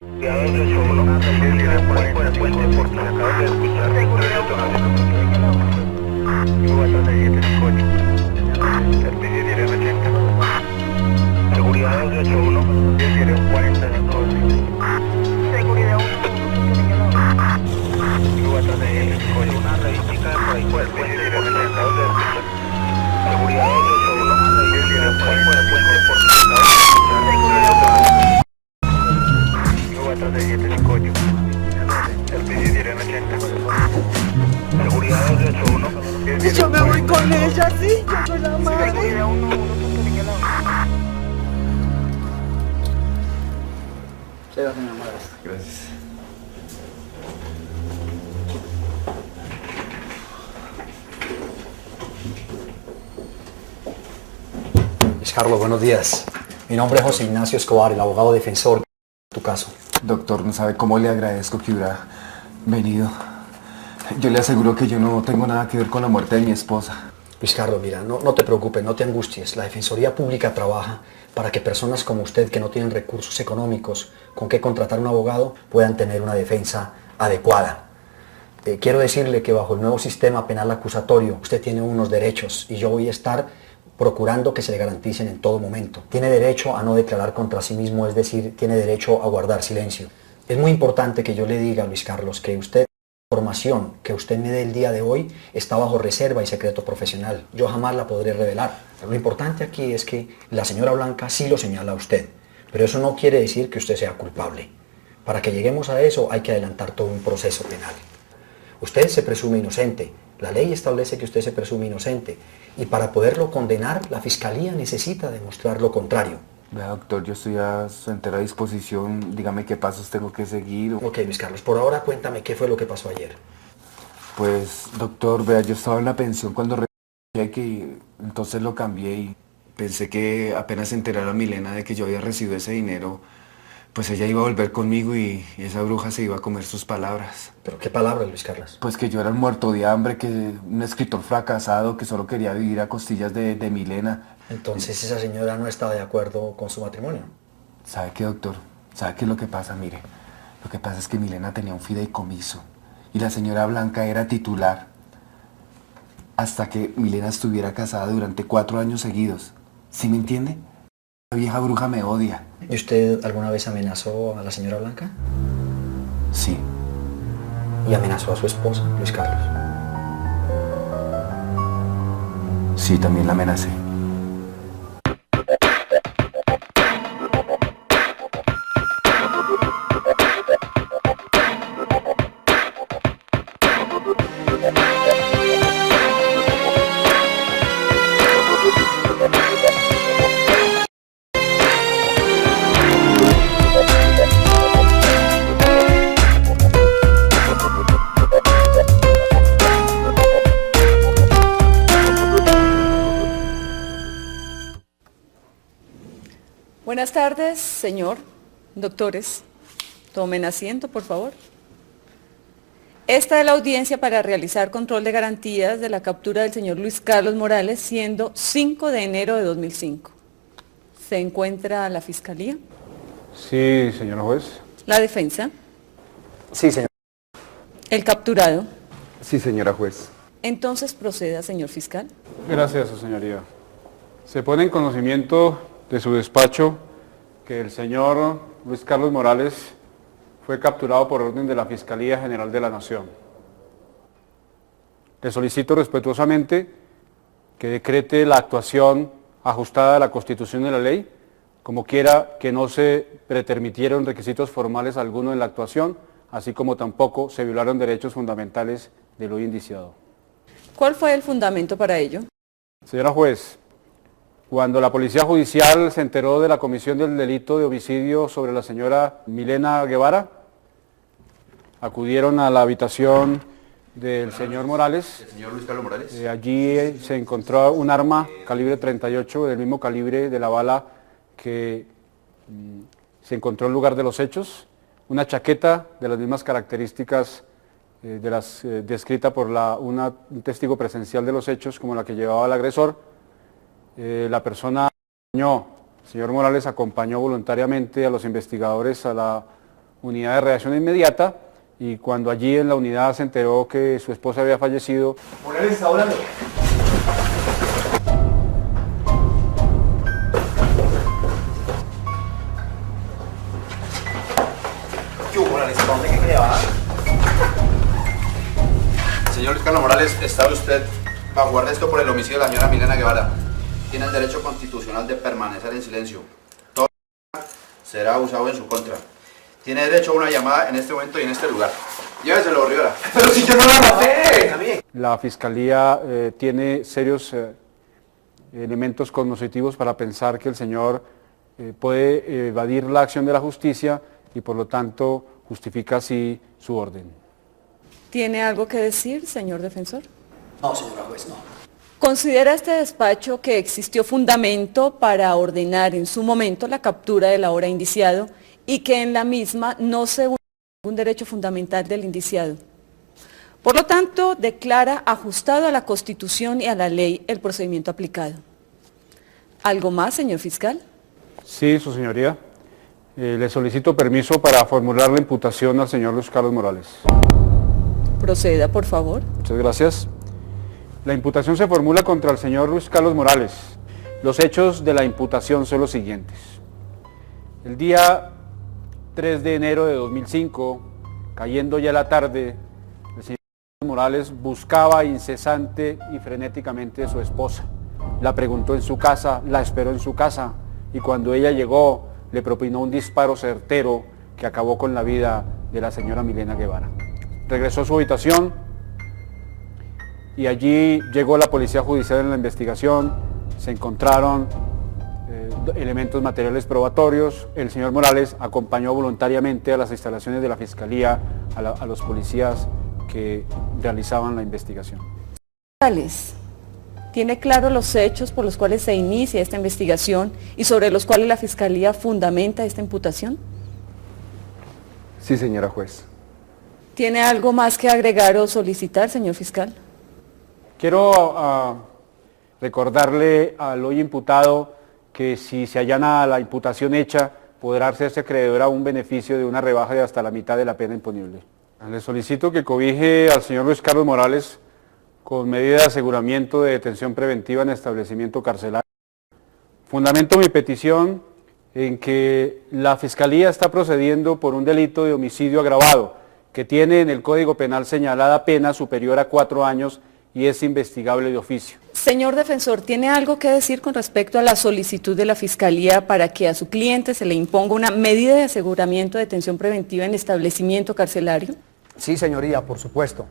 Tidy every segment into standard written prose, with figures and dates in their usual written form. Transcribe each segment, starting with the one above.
Cuidado 281, tiene 40 de puente porque se acaba de escuchar detonación. Yo atrás de 758. Servicio diario 80. Seguridad 281, diario 40 de puente. Seguridad 1. Yo atrás de 758. Una estadística por ahí por el puente porque se acaba de escuchar. Seguridad 281, diario 40 de puente porque se acaba de escuchar detonación. Yo atrás de 758. Servicio diario 80. Seguridad 281. Y yo me voy con ella, sí, yo soy la madre. Seguridad 1. Llega, señor Morales. Gracias. Luis Carlos, buenos días. Mi nombre es José Ignacio Escobar, el abogado defensor de tu caso. Doctor, no sabe cómo le agradezco que hubiera venido. Yo le aseguro que yo no tengo nada que ver con la muerte de mi esposa. Luis Carlos, mira, no te preocupes, no te angusties. La Defensoría Pública trabaja para que personas como usted que no tienen recursos económicos con qué contratar un abogado puedan tener una defensa adecuada. Quiero decirle que bajo el nuevo sistema penal acusatorio usted tiene unos derechos y yo voy a estar procurando que se le garanticen en todo momento. Tiene derecho a no declarar contra sí mismo, es decir, tiene derecho a guardar silencio. Es muy importante que yo le diga, Luis Carlos, que usted, la información que usted me dé el día de hoy está bajo reserva y secreto profesional. Yo jamás la podré revelar. Lo importante aquí es que la señora Blanca sí lo señala a usted, pero eso no quiere decir que usted sea culpable. Para que lleguemos a eso hay que adelantar todo un proceso penal. Usted se presume inocente, la ley establece que usted se presume inocente y para poderlo condenar la Fiscalía necesita demostrar lo contrario. Vea, doctor, yo estoy a su entera disposición. Dígame qué pasos tengo que seguir. Ok, Luis Carlos, por ahora cuéntame qué fue lo que pasó ayer. Pues, doctor, vea, yo estaba en la pensión cuando renuncié, que entonces lo cambié y pensé que apenas se enterara Milena de que yo había recibido ese dinero, pues ella iba a volver conmigo y esa bruja se iba a comer sus palabras. ¿Pero qué palabras, Luis Carlos? Pues que yo era un muerto de hambre, que un escritor fracasado que solo quería vivir a costillas de Milena. Entonces esa señora no está de acuerdo con su matrimonio. ¿Sabe qué, doctor? ¿Sabe qué es lo que pasa? Mire, lo que pasa es que Milena tenía un fideicomiso y la señora Blanca era titular hasta que Milena estuviera casada durante 4 años seguidos. ¿Sí me entiende? La vieja bruja me odia. ¿Y usted alguna vez amenazó a la señora Blanca? Sí. ¿Y amenazó a su esposa, Luis Carlos? Sí, también la amenacé. Buenas tardes, señor, doctores. Tomen asiento, por favor. Esta es la audiencia para realizar control de garantías de la captura del señor Luis Carlos Morales, siendo 5 de enero de 2005. ¿Se encuentra la Fiscalía? Sí, señor juez. ¿La defensa? Sí, señor. ¿El capturado? Sí, señora juez. Entonces proceda, señor fiscal. Gracias, su señoría. Se pone en conocimiento de su despacho que el señor Luis Carlos Morales fue capturado por orden de la Fiscalía General de la Nación. Le solicito respetuosamente que decrete la actuación ajustada a la Constitución y la ley, como quiera que no se pretermitieron requisitos formales alguno en la actuación, así como tampoco se violaron derechos fundamentales del hoy indiciado. ¿Cuál fue el fundamento para ello? Señora juez, cuando la Policía Judicial se enteró de la comisión del delito de homicidio sobre la señora Milena Guevara, acudieron a la habitación del señor Morales. El señor Luis Carlos Morales. Allí se encontró un arma calibre 38, del mismo calibre de la bala que se encontró en el lugar de los hechos, una chaqueta de las mismas características descrita por un testigo presencial de los hechos como la que llevaba el agresor. La persona, el señor Morales acompañó voluntariamente a los investigadores a la unidad de reacción inmediata y cuando allí en la unidad se enteró que su esposa había fallecido. Morales está hablando. ¿Qué hubo, Morales? ¿Para dónde que va? Señor Luis Carlos Morales, está usted bajo arresto por el homicidio de la señora Milena Guevara. Tiene el derecho constitucional de permanecer en silencio. Todo será usado en su contra. Tiene derecho a una llamada en este momento y en este lugar. Lléveselo, Rivera. Pero si yo no la maté. La Fiscalía tiene serios elementos cognitivos para pensar que el señor puede evadir la acción de la justicia y por lo tanto justifica así su orden. ¿Tiene algo que decir, señor defensor? No, señora juez, no. ¿Considera este despacho que existió fundamento para ordenar en su momento la captura del ahora indiciado y que en la misma no se vulneró ningún derecho fundamental del indiciado? Por lo tanto, declara ajustado a la Constitución y a la ley el procedimiento aplicado. ¿Algo más, señor fiscal? Sí, su señoría. Le solicito permiso para formular la imputación al señor Luis Carlos Morales. Proceda, por favor. Muchas gracias. La imputación se formula contra el señor Luis Carlos Morales. Los hechos de la imputación son los siguientes. El día 3 de enero de 2005, cayendo ya la tarde, el señor Morales buscaba incesante y frenéticamente a su esposa. La preguntó en su casa, la esperó en su casa y cuando ella llegó le propinó un disparo certero que acabó con la vida de la señora Milena Guevara. Regresó a su habitación y allí llegó la Policía Judicial en la investigación, se encontraron elementos materiales probatorios, el señor Morales acompañó voluntariamente a las instalaciones de la Fiscalía, a los policías que realizaban la investigación. Morales, ¿tiene claro los hechos por los cuales se inicia esta investigación y sobre los cuales la Fiscalía fundamenta esta imputación? Sí, señora juez. ¿Tiene algo más que agregar o solicitar, señor fiscal? Quiero recordarle al hoy imputado que si se allana la imputación hecha, podrá hacerse acreedor a un beneficio de una rebaja de hasta la mitad de la pena imponible. Le solicito que cobije al señor Luis Carlos Morales con medida de aseguramiento de detención preventiva en establecimiento carcelario. Fundamento mi petición en que la Fiscalía está procediendo por un delito de homicidio agravado, que tiene en el Código Penal señalada pena superior a 4 años y es investigable de oficio. Señor defensor, ¿tiene algo que decir con respecto a la solicitud de la Fiscalía para que a su cliente se le imponga una medida de aseguramiento de detención preventiva en establecimiento carcelario? Sí, señoría, por supuesto.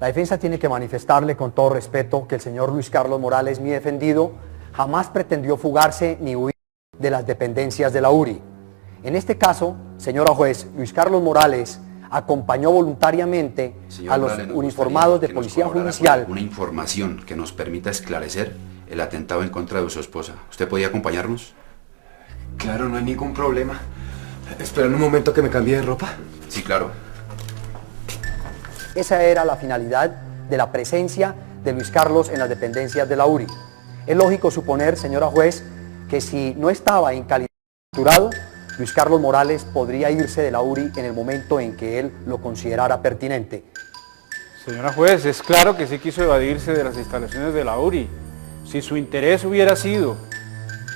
La defensa tiene que manifestarle con todo respeto que el señor Luis Carlos Morales, mi defendido, jamás pretendió fugarse ni huir de las dependencias de la URI. En este caso, señora juez, Luis Carlos Morales acompañó voluntariamente a los uniformados de Policía Judicial. Una información que nos permita esclarecer el atentado en contra de su esposa. ¿Usted podía acompañarnos? Claro, no hay ningún problema. Esperen un momento que me cambie de ropa. Sí, claro. Esa era la finalidad de la presencia de Luis Carlos en las dependencias de la URI. Es lógico suponer, señora juez, que si no estaba en calidad de capturado, Luis Carlos Morales podría irse de la URI en el momento en que él lo considerara pertinente. Señora juez, es claro que sí quiso evadirse de las instalaciones de la URI. Si su interés hubiera sido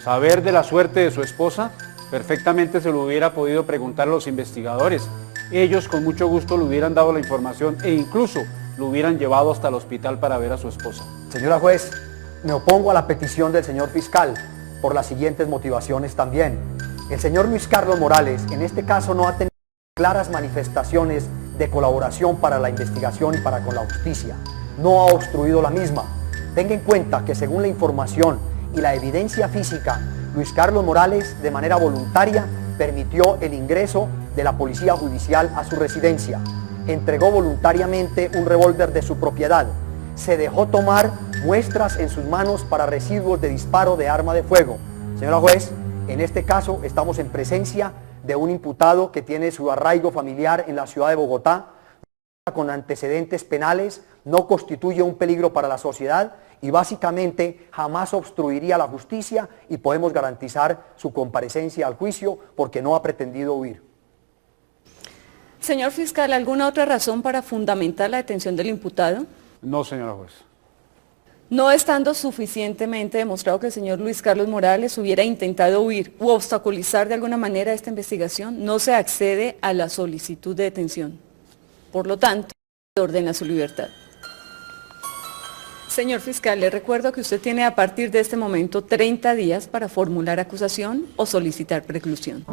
saber de la suerte de su esposa, perfectamente se lo hubiera podido preguntar a los investigadores. Ellos con mucho gusto le hubieran dado la información e incluso lo hubieran llevado hasta el hospital para ver a su esposa. Señora juez, me opongo a la petición del señor fiscal por las siguientes motivaciones también. El señor Luis Carlos Morales en este caso no ha tenido claras manifestaciones de colaboración para la investigación y para con la justicia. No ha obstruido la misma. Tenga en cuenta que según la información y la evidencia física, Luis Carlos Morales de manera voluntaria permitió el ingreso de la Policía Judicial a su residencia. Entregó voluntariamente un revólver de su propiedad. Se dejó tomar muestras en sus manos para residuos de disparo de arma de fuego. Señora juez, en este caso estamos en presencia de un imputado que tiene su arraigo familiar en la ciudad de Bogotá, con antecedentes penales, no constituye un peligro para la sociedad y básicamente jamás obstruiría la justicia y podemos garantizar su comparecencia al juicio porque no ha pretendido huir. Señor fiscal, ¿alguna otra razón para fundamentar la detención del imputado? No, señora juez. No estando suficientemente demostrado que el señor Luis Carlos Morales hubiera intentado huir u obstaculizar de alguna manera esta investigación, no se accede a la solicitud de detención. Por lo tanto, se ordena su libertad. Señor fiscal, le recuerdo que usted tiene a partir de este momento 30 días para formular acusación o solicitar preclusión.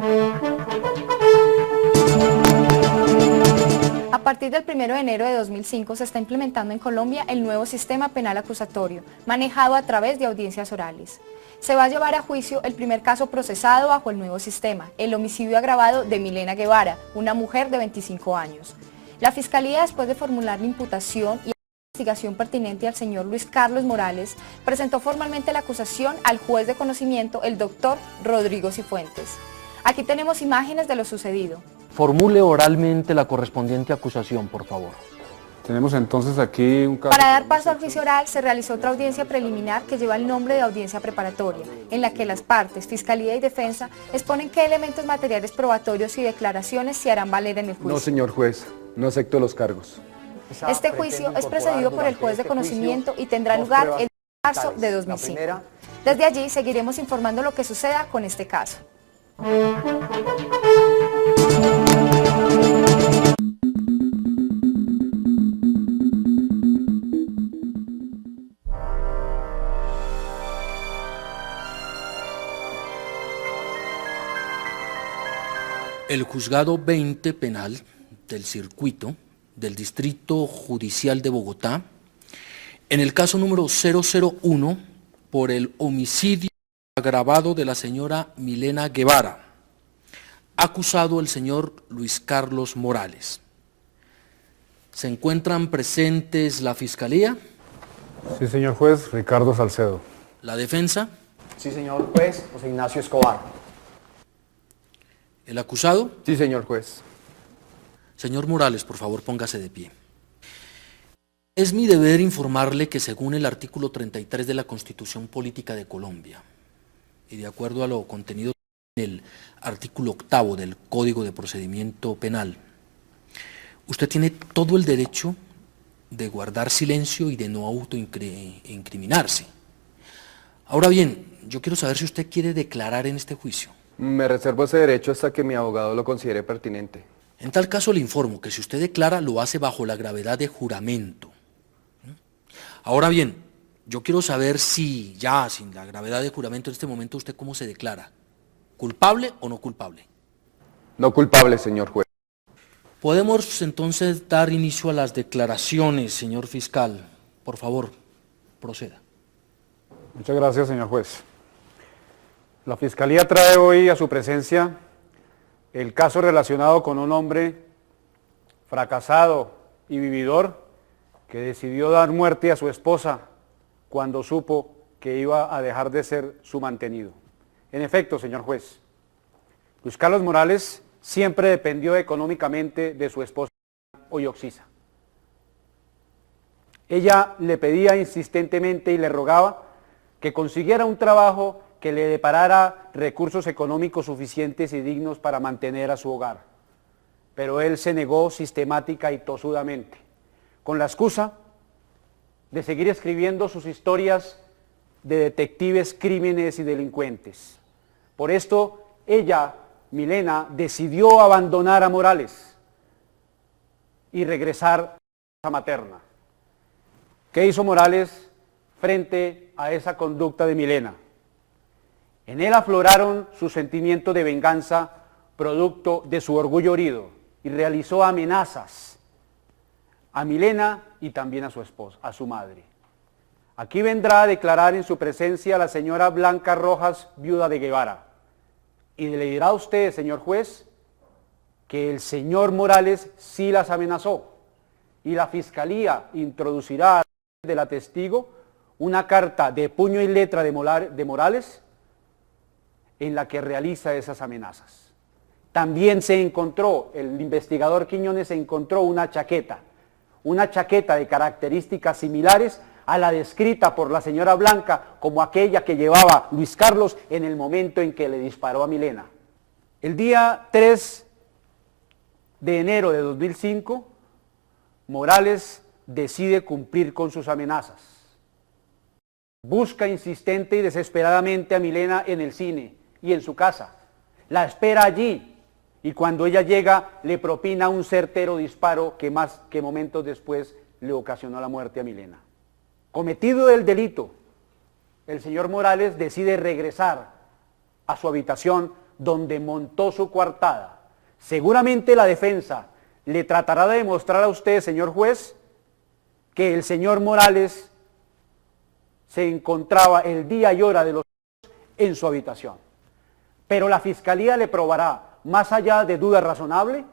A partir del 1 de enero de 2005 se está implementando en Colombia el nuevo sistema penal acusatorio, manejado a través de audiencias orales. Se va a llevar a juicio el primer caso procesado bajo el nuevo sistema, el homicidio agravado de Milena Guevara, una mujer de 25 años. La Fiscalía, después de formular la imputación y investigación pertinente al señor Luis Carlos Morales, presentó formalmente la acusación al juez de conocimiento, el doctor Rodrigo Cifuentes. Aquí tenemos imágenes de lo sucedido. Formule oralmente la correspondiente acusación, por favor. Tenemos entonces aquí un caso... Para dar paso al juicio oral, se realizó otra audiencia preliminar que lleva el nombre de audiencia preparatoria, en la que las partes, Fiscalía y Defensa, exponen qué elementos materiales probatorios y declaraciones se harán valer en el juicio. No, señor juez, no acepto los cargos. Este juicio es precedido por el juez de conocimiento y tendrá lugar el marzo de 2005. Desde allí seguiremos informando lo que suceda con este caso. El juzgado 20 penal del circuito del Distrito Judicial de Bogotá, en el caso número 001 por el homicidio agravado de la señora Milena Guevara, acusado el señor Luis Carlos Morales. ¿Se encuentran presentes la Fiscalía? Sí, señor juez, Ricardo Salcedo. ¿La defensa? Sí, señor juez, José Ignacio Escobar. ¿El acusado? Sí, señor juez. Señor Morales, por favor, póngase de pie. Es mi deber informarle que según el artículo 33 de la Constitución Política de Colombia, y de acuerdo a lo contenido en el artículo 8 del Código de Procedimiento Penal, usted tiene todo el derecho de guardar silencio y de no autoincriminarse. Ahora bien, yo quiero saber si usted quiere declarar en este juicio. Me reservo ese derecho hasta que mi abogado lo considere pertinente. En tal caso le informo que si usted declara lo hace bajo la gravedad de juramento. Ahora bien, yo quiero saber si ya sin la gravedad de juramento en este momento usted cómo se declara. ¿Culpable o no culpable? No culpable, señor juez. Podemos entonces dar inicio a las declaraciones, señor fiscal. Por favor, proceda. Muchas gracias, señor juez. La Fiscalía trae hoy a su presencia el caso relacionado con un hombre fracasado y vividor que decidió dar muerte a su esposa cuando supo que iba a dejar de ser su mantenido. En efecto, señor juez, Luis Carlos Morales siempre dependió económicamente de su esposa Oyoxisa. Ella le pedía insistentemente y le rogaba que consiguiera un trabajo que le deparara recursos económicos suficientes y dignos para mantener a su hogar. Pero él se negó sistemática y tosudamente, con la excusa de seguir escribiendo sus historias de detectives, crímenes y delincuentes. Por esto, ella, Milena, decidió abandonar a Morales y regresar a su casa materna. ¿Qué hizo Morales frente a esa conducta de Milena? En él afloraron sus sentimientos de venganza producto de su orgullo herido y realizó amenazas a Milena y también a su esposa, a su madre. Aquí vendrá a declarar en su presencia la señora Blanca Rojas, viuda de Guevara, y le dirá a usted, señor juez, que el señor Morales sí las amenazó y la Fiscalía introducirá de la testigo una carta de puño y letra de Morales en la que realiza esas amenazas. También se encontró, el investigador Quiñones encontró una chaqueta de características similares a la descrita por la señora Blanca como aquella que llevaba Luis Carlos en el momento en que le disparó a Milena. El día 3 de enero de 2005, Morales decide cumplir con sus amenazas. Busca insistente y desesperadamente a Milena en el cine y en su casa. La espera allí y cuando ella llega le propina un certero disparo que más que momentos después le ocasionó la muerte a Milena. Cometido el delito, el señor Morales decide regresar a su habitación donde montó su coartada. Seguramente la defensa le tratará de demostrar a usted, señor juez, que el señor Morales se encontraba el día y hora de los hechos en su habitación. Pero la fiscalía le probará, más allá de duda razonable,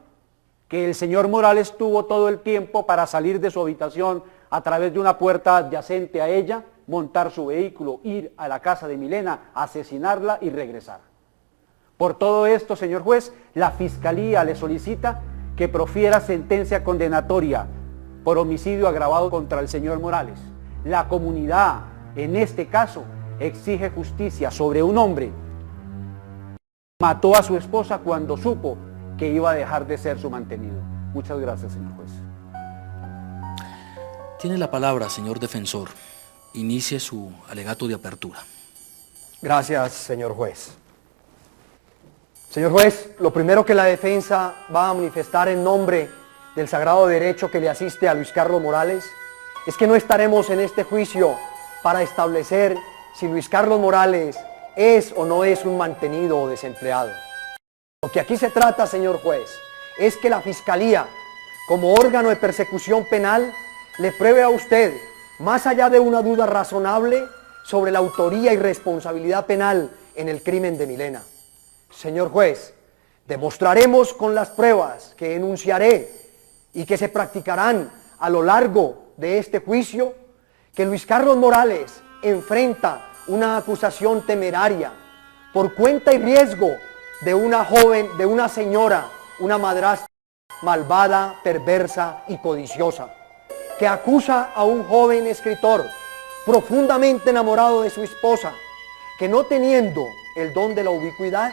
que el señor Morales tuvo todo el tiempo para salir de su habitación a través de una puerta adyacente a ella, montar su vehículo, ir a la casa de Milena, asesinarla y regresar. Por todo esto, señor juez, la fiscalía le solicita que profiera sentencia condenatoria por homicidio agravado contra el señor Morales. La comunidad, en este caso, exige justicia sobre un hombre que mató a su esposa cuando supo que iba a dejar de ser su mantenido. Muchas gracias, señor juez. Tiene la palabra, señor defensor. Inicie su alegato de apertura. Gracias, señor juez. Señor juez, lo primero que la defensa va a manifestar en nombre del sagrado derecho que le asiste a Luis Carlos Morales es que no estaremos en este juicio para establecer si Luis Carlos Morales es o no es un mantenido o desempleado. Lo que aquí se trata, señor juez, es que la Fiscalía, como órgano de persecución penal, le pruebe a usted, más allá de una duda razonable, sobre la autoría y responsabilidad penal en el crimen de Milena. Señor juez, demostraremos con las pruebas que enunciaré y que se practicarán a lo largo de este juicio que Luis Carlos Morales enfrenta una acusación temeraria por cuenta y riesgo de una joven, de una señora, una madrastra malvada, perversa y codiciosa, que acusa a un joven escritor profundamente enamorado de su esposa, que no teniendo el don de la ubicuidad,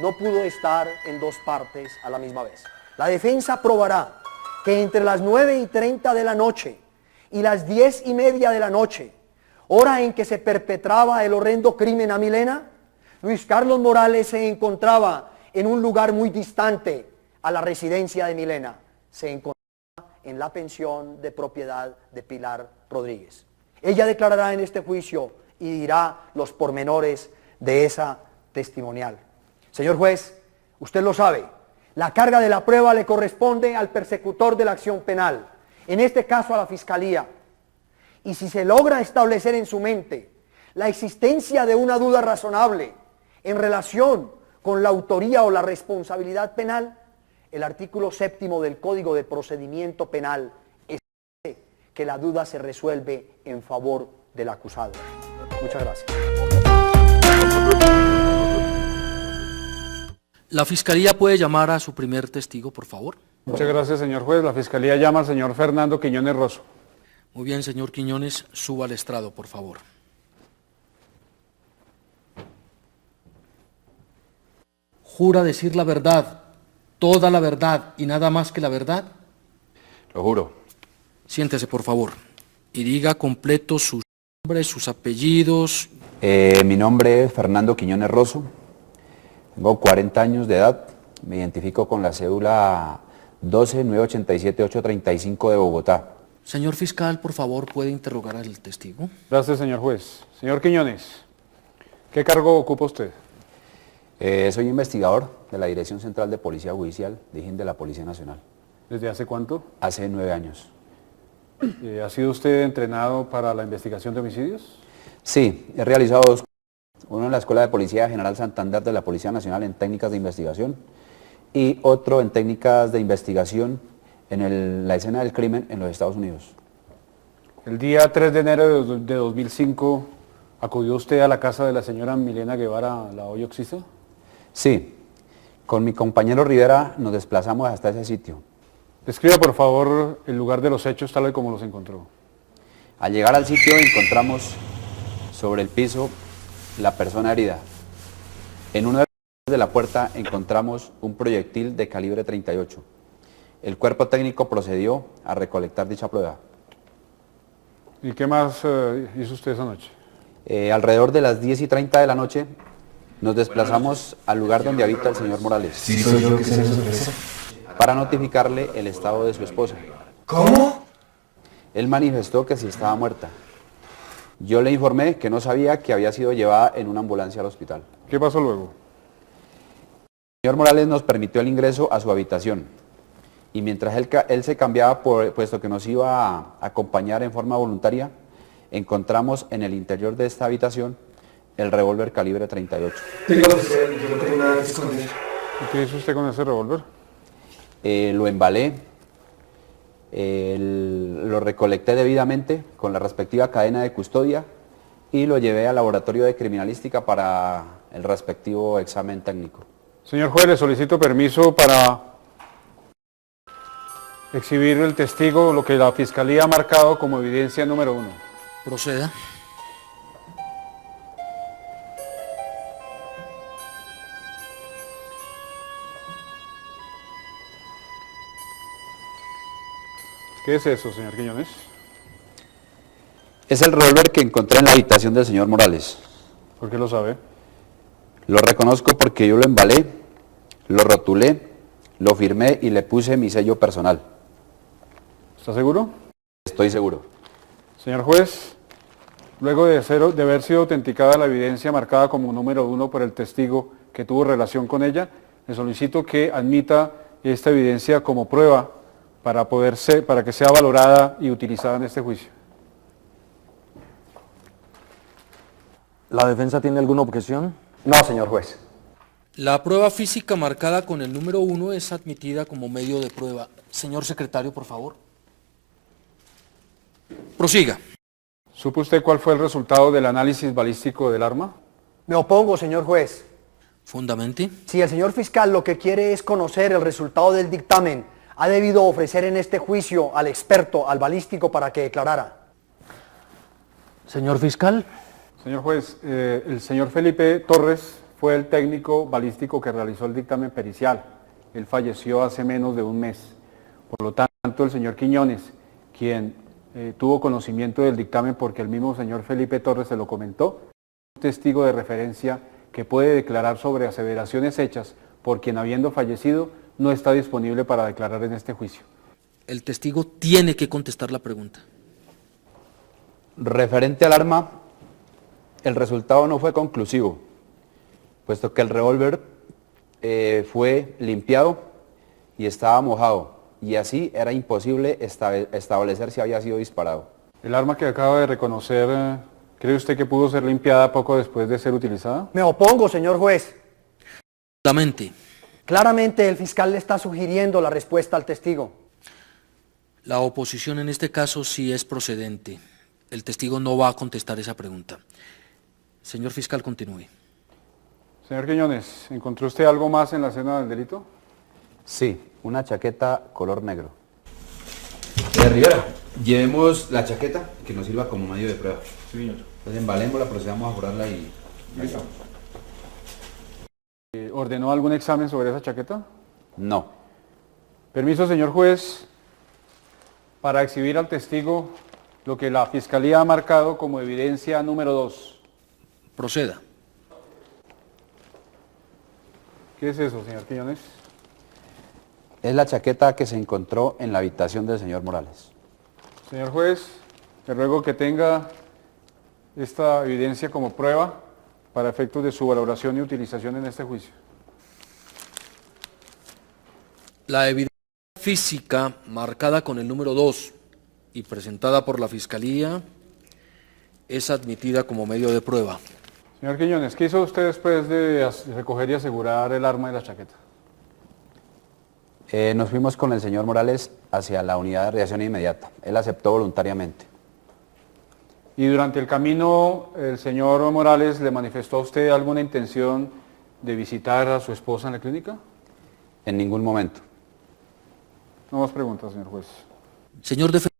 no pudo estar en dos partes a la misma vez. La defensa probará que entre las 9:30 de la noche y las 10:30 de la noche, hora en que se perpetraba el horrendo crimen a Milena, Luis Carlos Morales se encontraba en un lugar muy distante a la residencia de Milena. Se encontraba en la pensión de propiedad de Pilar Rodríguez. Ella declarará en este juicio y dirá los pormenores de esa testimonial. Señor juez, usted lo sabe, la carga de la prueba le corresponde al persecutor de la acción penal, en este caso a la Fiscalía. Y si se logra establecer en su mente la existencia de una duda razonable en relación con la autoría o la responsabilidad penal, el artículo 7º del Código de Procedimiento Penal establece que la duda se resuelve en favor del acusado. Muchas gracias. La Fiscalía puede llamar a su primer testigo, por favor. Muchas gracias, señor juez. La Fiscalía llama al señor Fernando Quiñones Rosso. Muy bien, señor Quiñones, suba al estrado, por favor. ¿Jura decir la verdad, toda la verdad y nada más que la verdad? Lo juro. Siéntese, por favor, y diga completo sus nombres, sus apellidos. Mi nombre es Fernando Quiñones Rosso. Tengo 40 años de edad. Me identifico con la cédula 12987835 de Bogotá. Señor fiscal, por favor, ¿puede interrogar al testigo? Gracias, señor juez. Señor Quiñones, ¿qué cargo ocupa usted? Soy investigador de la Dirección Central de Policía Judicial, DIJÍN de la Policía Nacional. ¿Desde hace cuánto? Hace 9 años. ¿Ha sido usted entrenado para la investigación de homicidios? Sí, he realizado 2 cursos. Uno en la Escuela de Policía General Santander de la Policía Nacional en técnicas de investigación y otro en técnicas de investigación en la escena del crimen en los Estados Unidos. El día 3 de enero de 2005, ¿acudió usted a la casa de la señora Milena Guevara, la hoy Oxisa? Sí, con mi compañero Rivera nos desplazamos hasta ese sitio. Describa, por favor, el lugar de los hechos tal y como los encontró. Al llegar al sitio encontramos sobre el piso la persona herida. En uno de la puerta encontramos un proyectil de calibre 38. El cuerpo técnico procedió a recolectar dicha prueba. ¿Y qué más hizo usted esa noche? Alrededor de las 10:30 de la noche nos desplazamos al lugar donde habita el señor Morales. Sí, soy yo, ¿qué se les ofrece? Para notificarle el estado de su esposa. ¿Cómo? Él manifestó que sí estaba muerta. Yo le informé que no sabía que había sido llevada en una ambulancia al hospital. ¿Qué pasó luego? El señor Morales nos permitió el ingreso a su habitación y mientras él se cambiaba, puesto que nos iba a acompañar en forma voluntaria, encontramos en el interior de esta habitación el revólver calibre 38. Dígalo usted, yo no tengo nada que esconder. ¿Y qué hizo usted con ese revólver? Lo embalé, lo recolecté debidamente con la respectiva cadena de custodia y lo llevé al laboratorio de criminalística para el respectivo examen técnico. Señor juez, le solicito permiso para exhibir el testigo, lo que la Fiscalía ha marcado como evidencia número 1. Proceda. ¿Qué es eso, señor Quiñones? Es el revólver que encontré en la habitación del señor Morales. ¿Por qué lo sabe? Lo reconozco porque yo lo embalé, lo rotulé, lo firmé y le puse mi sello personal. ¿Está seguro? Estoy seguro. Señor juez, luego de haber sido autenticada la evidencia marcada como número 1 por el testigo que tuvo relación con ella, le solicito que admita esta evidencia como prueba para que sea valorada y utilizada en este juicio. ¿La defensa tiene alguna objeción? No, señor juez. La prueba física marcada con el número 1 es admitida como medio de prueba. Señor secretario, por favor. Prosiga. ¿Supo usted cuál fue el resultado del análisis balístico del arma? Me opongo, señor juez. Fundamente. Si el señor fiscal lo que quiere es conocer el resultado del dictamen, ha debido ofrecer en este juicio al experto, al balístico, para que declarara. Señor fiscal. Señor juez, el señor Felipe Torres fue el técnico balístico que realizó el dictamen pericial. Él falleció hace menos de un mes. Por lo tanto, el señor Quiñones, quien tuvo conocimiento del dictamen porque el mismo señor Felipe Torres se lo comentó, un testigo de referencia que puede declarar sobre aseveraciones hechas por quien, habiendo fallecido, no está disponible para declarar en este juicio. El testigo tiene que contestar la pregunta. Referente al arma, el resultado no fue conclusivo, puesto que el revólver fue limpiado y estaba mojado, y así era imposible establecer si había sido disparado. ¿El arma que acaba de reconocer, cree usted que pudo ser limpiada poco después de ser utilizada? Me opongo, señor juez. Fundamente. Claramente el fiscal le está sugiriendo la respuesta al testigo. La oposición en este caso sí es procedente. El testigo no va a contestar esa pregunta. Señor fiscal, continúe. Señor Quiñones, ¿encontró usted algo más en la escena del delito? Sí, una chaqueta color negro. Rivera, llevemos la chaqueta que nos sirva como medio de prueba. Sí, señor. Entonces embalémosla, procedamos a jurarla y... Listo. ¿Ordenó algún examen sobre esa chaqueta? No. Permiso, señor juez, para exhibir al testigo lo que la Fiscalía ha marcado como evidencia número 2. Proceda. ¿Qué es eso, señor Quiñones? Es la chaqueta que se encontró en la habitación del señor Morales. Señor juez, le ruego que tenga esta evidencia como prueba para efectos de su valoración y utilización en este juicio. La evidencia física marcada con el número 2 y presentada por la Fiscalía es admitida como medio de prueba. Señor Quiñones, ¿qué hizo usted después de recoger y asegurar el arma y la chaqueta? Nos fuimos con el señor Morales hacia la unidad de reacción inmediata. Él aceptó voluntariamente. ¿Y durante el camino el señor Morales le manifestó a usted alguna intención de visitar a su esposa en la clínica? En ningún momento. No más preguntas, señor juez. Señor defensor,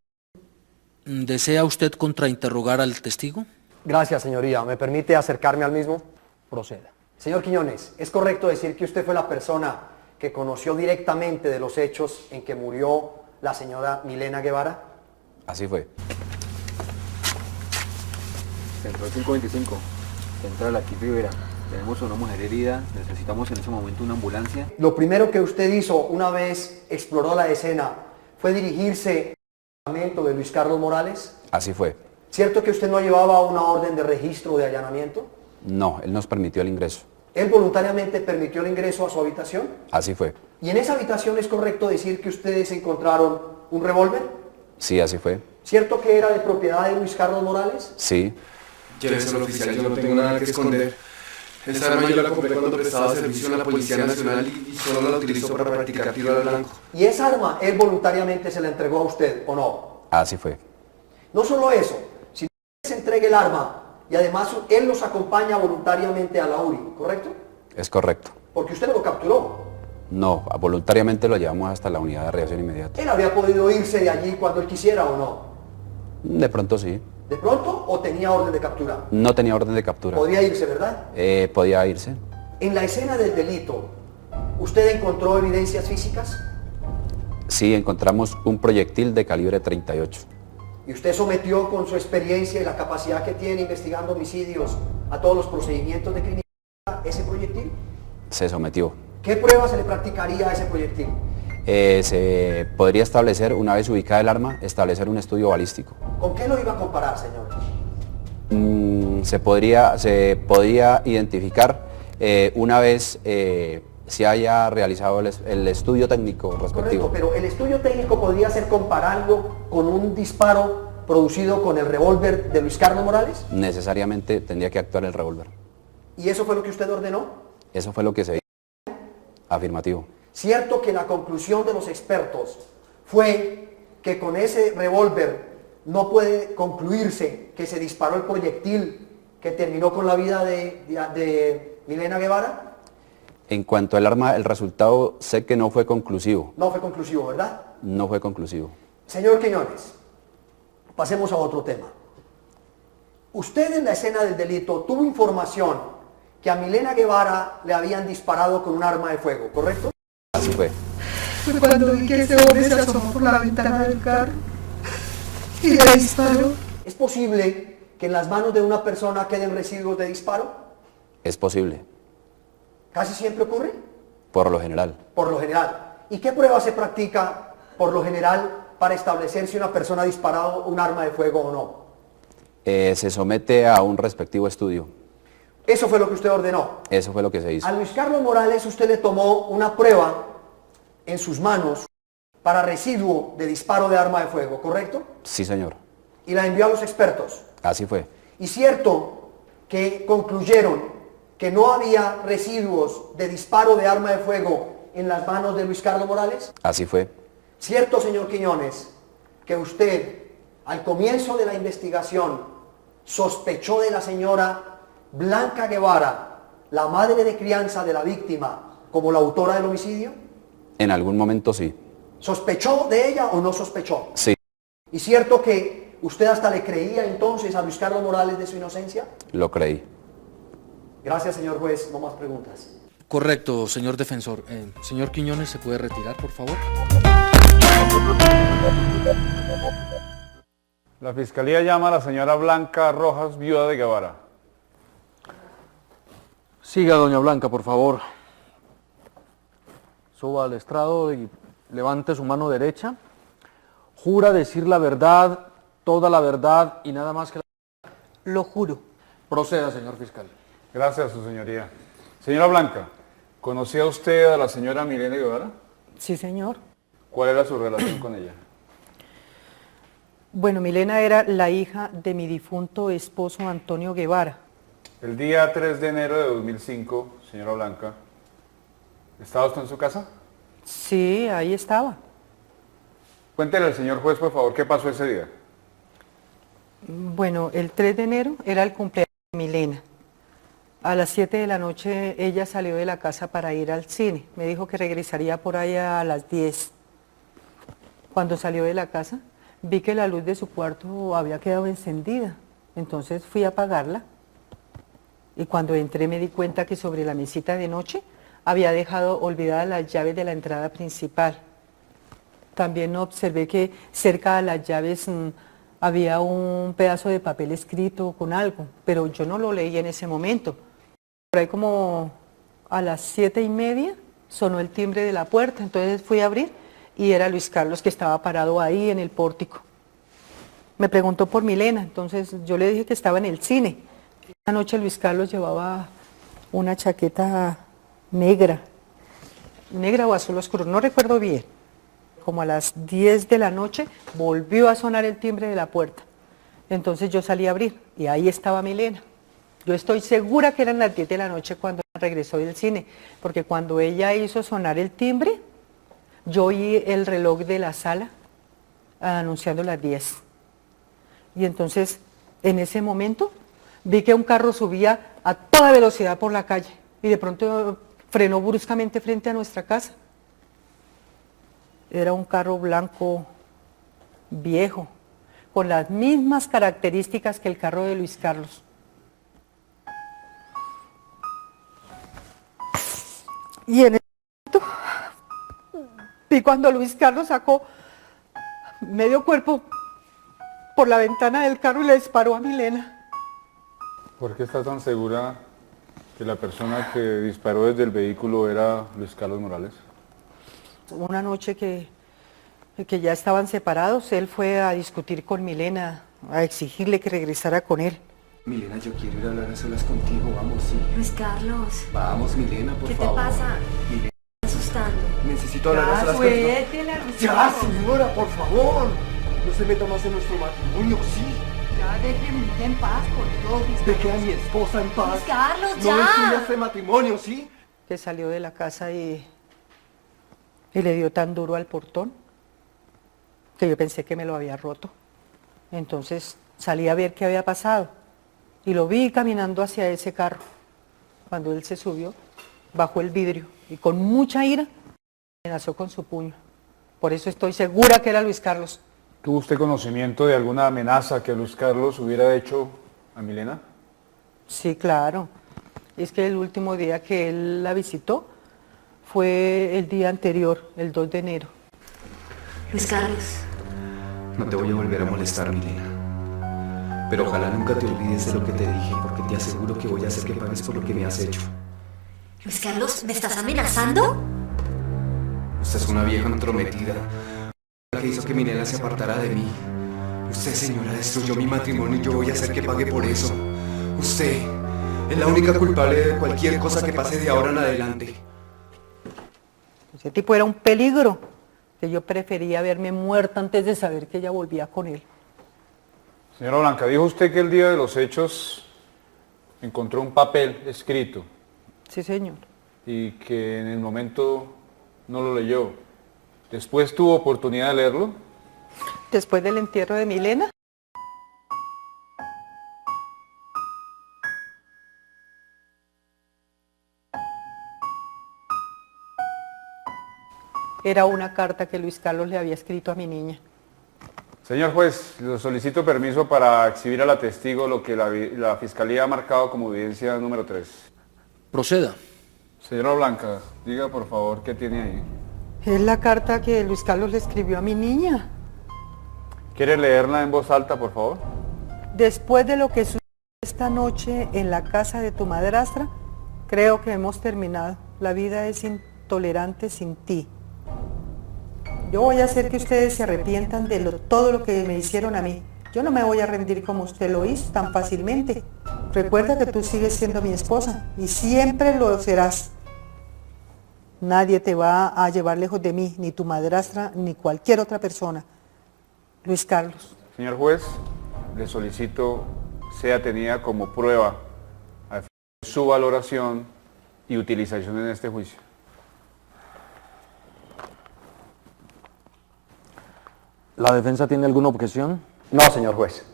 ¿desea usted contrainterrogar al testigo? Gracias, señoría. ¿Me permite acercarme al mismo? Proceda. Señor Quiñones, ¿es correcto decir que usted fue la persona que que conoció directamente de los hechos en que murió la señora Milena Guevara? Así fue. Central 525, Central aquí Rivera. Tenemos a una mujer herida, necesitamos en ese momento una ambulancia. Lo primero que usted hizo una vez exploró la escena fue dirigirse al apartamento de Luis Carlos Morales. Así fue. ¿Cierto que usted no llevaba una orden de registro o de allanamiento? No, él nos permitió el ingreso. ¿Él voluntariamente permitió el ingreso a su habitación? Así fue. ¿Y en esa habitación es correcto decir que ustedes encontraron un revólver? Sí, así fue. ¿Cierto que era de propiedad de Luis Carlos Morales? Sí. Lléveselo, oficial, yo no tengo nada que esconder. Esta arma yo la compré cuando prestaba servicio en la Policía Nacional y solo la utilizo para practicar tiro al blanco. ¿Y esa arma él voluntariamente se la entregó a usted o no? Así fue. No solo eso, si se entrega el arma y además él los acompaña voluntariamente a la URI, ¿correcto? Es correcto. Porque usted lo capturó. No, voluntariamente lo llevamos hasta la unidad de reacción inmediata. ¿Él habría podido irse de allí cuando él quisiera o no? De pronto sí. ¿De pronto o tenía orden de captura? No tenía orden de captura. Podría irse, ¿verdad? Podía irse. En la escena del delito, ¿usted encontró evidencias físicas? Sí, encontramos un proyectil de calibre 38. ¿Y usted sometió con su experiencia y la capacidad que tiene investigando homicidios a todos los procedimientos de criminalidad ese proyectil? Se sometió. ¿Qué prueba se le practicaría a ese proyectil? Se podría establecer, una vez ubicada el arma, establecer un estudio balístico. ¿Con qué lo iba a comparar, señor? Se podría identificar una vez se haya realizado el estudio técnico respectivo. Correcto, pero el estudio técnico podría ser compararlo con un disparo producido con el revólver de Luis Carlos Morales. Necesariamente tendría que actuar el revólver. ¿Y eso fue lo que usted ordenó? Eso fue lo que se hizo. Afirmativo. Cierto que la conclusión de los expertos fue que con ese revólver no puede concluirse que se disparó el proyectil que terminó con la vida de Milena Guevara. En cuanto al arma, el resultado sé que no fue conclusivo. No fue conclusivo, ¿verdad? No fue conclusivo. Señor Quiñones, pasemos a otro tema. Usted en la escena del delito tuvo información que a Milena Guevara le habían disparado con un arma de fuego, ¿correcto? Así fue. Fue cuando vi que ese hombre se asomó por la ventana del carro y le disparó. ¿Es posible que en las manos de una persona queden residuos de disparo? Es posible. ¿Casi siempre ocurre? Por lo general. Por lo general. ¿Y qué prueba se practica por lo general para establecer si una persona ha disparado un arma de fuego o no? Se somete a un respectivo estudio. Eso fue lo que usted ordenó. Eso fue lo que se hizo. A Luis Carlos Morales usted le tomó una prueba en sus manos para residuo de disparo de arma de fuego, ¿correcto? Sí, señor. Y la envió a los expertos. Así fue. ¿Y cierto que concluyeron que no había residuos de disparo de arma de fuego en las manos de Luis Carlos Morales? Así fue. ¿Cierto, señor Quiñones, que usted al comienzo de la investigación sospechó de la señora Blanca Guevara, la madre de crianza de la víctima, como la autora del homicidio? En algún momento sí. ¿Sospechó de ella o no sospechó? Sí. ¿Y cierto que usted hasta le creía entonces a Luis Carlos Morales de su inocencia? Lo creí. Gracias, señor juez. No más preguntas. Correcto, señor defensor. Señor Quiñones, ¿se puede retirar, por favor? La Fiscalía llama a la señora Blanca Rojas, viuda de Guevara. Siga, doña Blanca, por favor. Suba al estrado y levante su mano derecha. Jura decir la verdad, toda la verdad y nada más que la verdad. Lo juro. Proceda, señor fiscal. Gracias, su señoría. Señora Blanca, ¿conocía usted a la señora Milena Guevara? Sí, señor. ¿Cuál era su relación con ella? Bueno, Milena era la hija de mi difunto esposo Antonio Guevara. El día 3 de enero de 2005, señora Blanca, ¿estaba usted en su casa? Sí, ahí estaba. Cuéntele al señor juez, por favor, qué pasó ese día. Bueno, el 3 de enero era el cumpleaños de Milena. A las 7 de la noche ella salió de la casa para ir al cine. Me dijo que regresaría por ahí a las 10. Cuando salió de la casa, vi que la luz de su cuarto había quedado encendida. Entonces fui a apagarla. Y cuando entré me di cuenta que sobre la mesita de noche había dejado olvidadas las llaves de la entrada principal. También observé que cerca de las llaves había un pedazo de papel escrito con algo, pero yo no lo leí en ese momento. Por ahí como a las 7:30 sonó el timbre de la puerta, entonces fui a abrir y era Luis Carlos que estaba parado ahí en el pórtico. Me preguntó por Milena, entonces yo le dije que estaba en el cine. Esa noche Luis Carlos llevaba una chaqueta negra o azul oscuro, no recuerdo bien. Como a las 10 de la noche volvió a sonar el timbre de la puerta. Entonces yo salí a abrir y ahí estaba Milena. Yo estoy segura que eran las 10 de la noche cuando regresó del cine, porque cuando ella hizo sonar el timbre, yo oí el reloj de la sala anunciando las 10. Y entonces, en ese momento, vi que un carro subía a toda velocidad por la calle y de pronto frenó bruscamente frente a nuestra casa. Era un carro blanco viejo, con las mismas características que el carro de Luis Carlos. Y en ese momento vi cuando Luis Carlos sacó medio cuerpo por la ventana del carro y le disparó a Milena. ¿Por qué está tan segura que la persona que disparó desde el vehículo era Luis Carlos Morales? Una noche que ya estaban separados, él fue a discutir con Milena, a exigirle que regresara con él. Milena, yo quiero ir a hablar a solas contigo, vamos, sí. Luis Carlos. Vamos, Milena, por favor. ¿Qué te pasa? Milena, Me estás asustando. necesito hablar a solas contigo. Ya, señora, por favor. No se meta más en nuestro matrimonio, sí. Ya déjenme en paz, por Dios. Deje a mi esposa en paz. Luis Carlos, No ya. destruya este matrimonio, ¿sí? Que salió de la casa y le dio tan duro al portón que yo pensé que me lo había roto. Entonces salí a ver qué había pasado y lo vi caminando hacia ese carro. Cuando él se subió, bajó el vidrio y con mucha ira amenazó con su puño. Por eso estoy segura que era Luis Carlos. ¿Tuvo usted conocimiento de alguna amenaza que Luis Carlos hubiera hecho a Milena? Sí, claro. Es que el último día que él la visitó fue el día anterior, el 2 de enero. Luis Carlos. No te voy a volver a molestar, Milena. Pero ojalá nunca te olvides de lo que te dije, porque te aseguro que voy a hacer que pagues por lo que me has hecho. Luis Carlos, ¿me estás amenazando? Usted es una vieja entrometida que hizo que Milena se apartara de mí. Usted, señora, destruyó mi matrimonio y yo voy a hacer que pague por eso. Usted es la única culpable de cualquier cosa que pase de ahora en adelante. Ese tipo era un peligro, que yo prefería verme muerta antes de saber que ella volvía con él. Señora Blanca, dijo usted que el día de los hechos encontró un papel escrito. Sí, señor. Y que en el momento no lo leyó. ¿Después tuvo oportunidad de leerlo? Después del entierro de Milena. Era una carta que Luis Carlos le había escrito a mi niña. Señor juez, le solicito permiso para exhibir a la testigo lo que la Fiscalía ha marcado como evidencia número 3. Proceda. Señora Blanca, diga por favor qué tiene ahí. Es la carta que Luis Carlos le escribió a mi niña. ¿Quiere leerla en voz alta, por favor? Después de lo que sucedió esta noche en la casa de tu madrastra, creo que hemos terminado. La vida es intolerante sin ti. Yo voy a hacer que ustedes se arrepientan de todo lo que me hicieron a mí. Yo no me voy a rendir como usted lo hizo tan fácilmente. Recuerda que tú sigues siendo mi esposa y siempre lo serás. Nadie te va a llevar lejos de mí, ni tu madrastra, ni cualquier otra persona. Luis Carlos. Señor juez, le solicito sea tenida como prueba a su valoración y utilización en este juicio. ¿La defensa tiene alguna objeción? No, señor juez.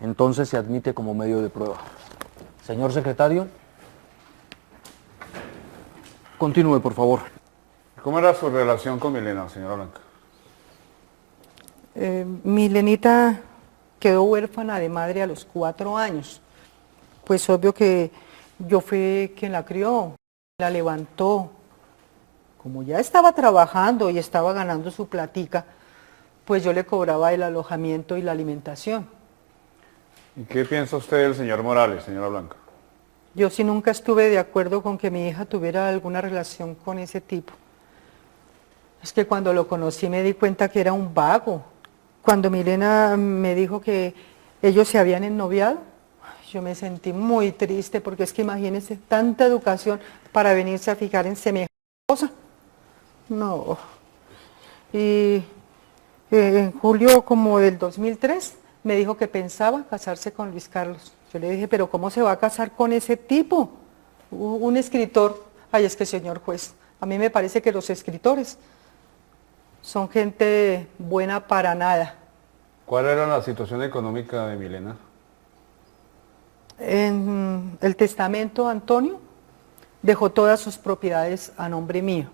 Entonces se admite como medio de prueba. Señor secretario, continúe, por favor. ¿Cómo era su relación con Milena, señora Blanca? Milenita quedó huérfana de madre a los 4 años. Pues obvio que yo fui quien la crió. la levantó. Como ya estaba trabajando y estaba ganando su platica, pues yo le cobraba el alojamiento y la alimentación. ¿Y qué piensa usted del señor Morales, señora Blanca? Yo sí nunca estuve de acuerdo con que mi hija tuviera alguna relación con ese tipo. Es que cuando lo conocí me di cuenta que era un vago. Cuando Milena me dijo que ellos se habían ennoviado, yo me sentí muy triste porque es que imagínense tanta educación para venirse a fijar en semejante cosa. No. Y en julio como del 2003 me dijo que pensaba casarse con Luis Carlos. Yo le dije, pero ¿cómo se va a casar con ese tipo? Un escritor. Ay, es que señor juez, a mí me parece que los escritores son gente buena para nada. ¿Cuál era la situación económica de Milena? En el testamento, Antonio dejó todas sus propiedades a nombre mío.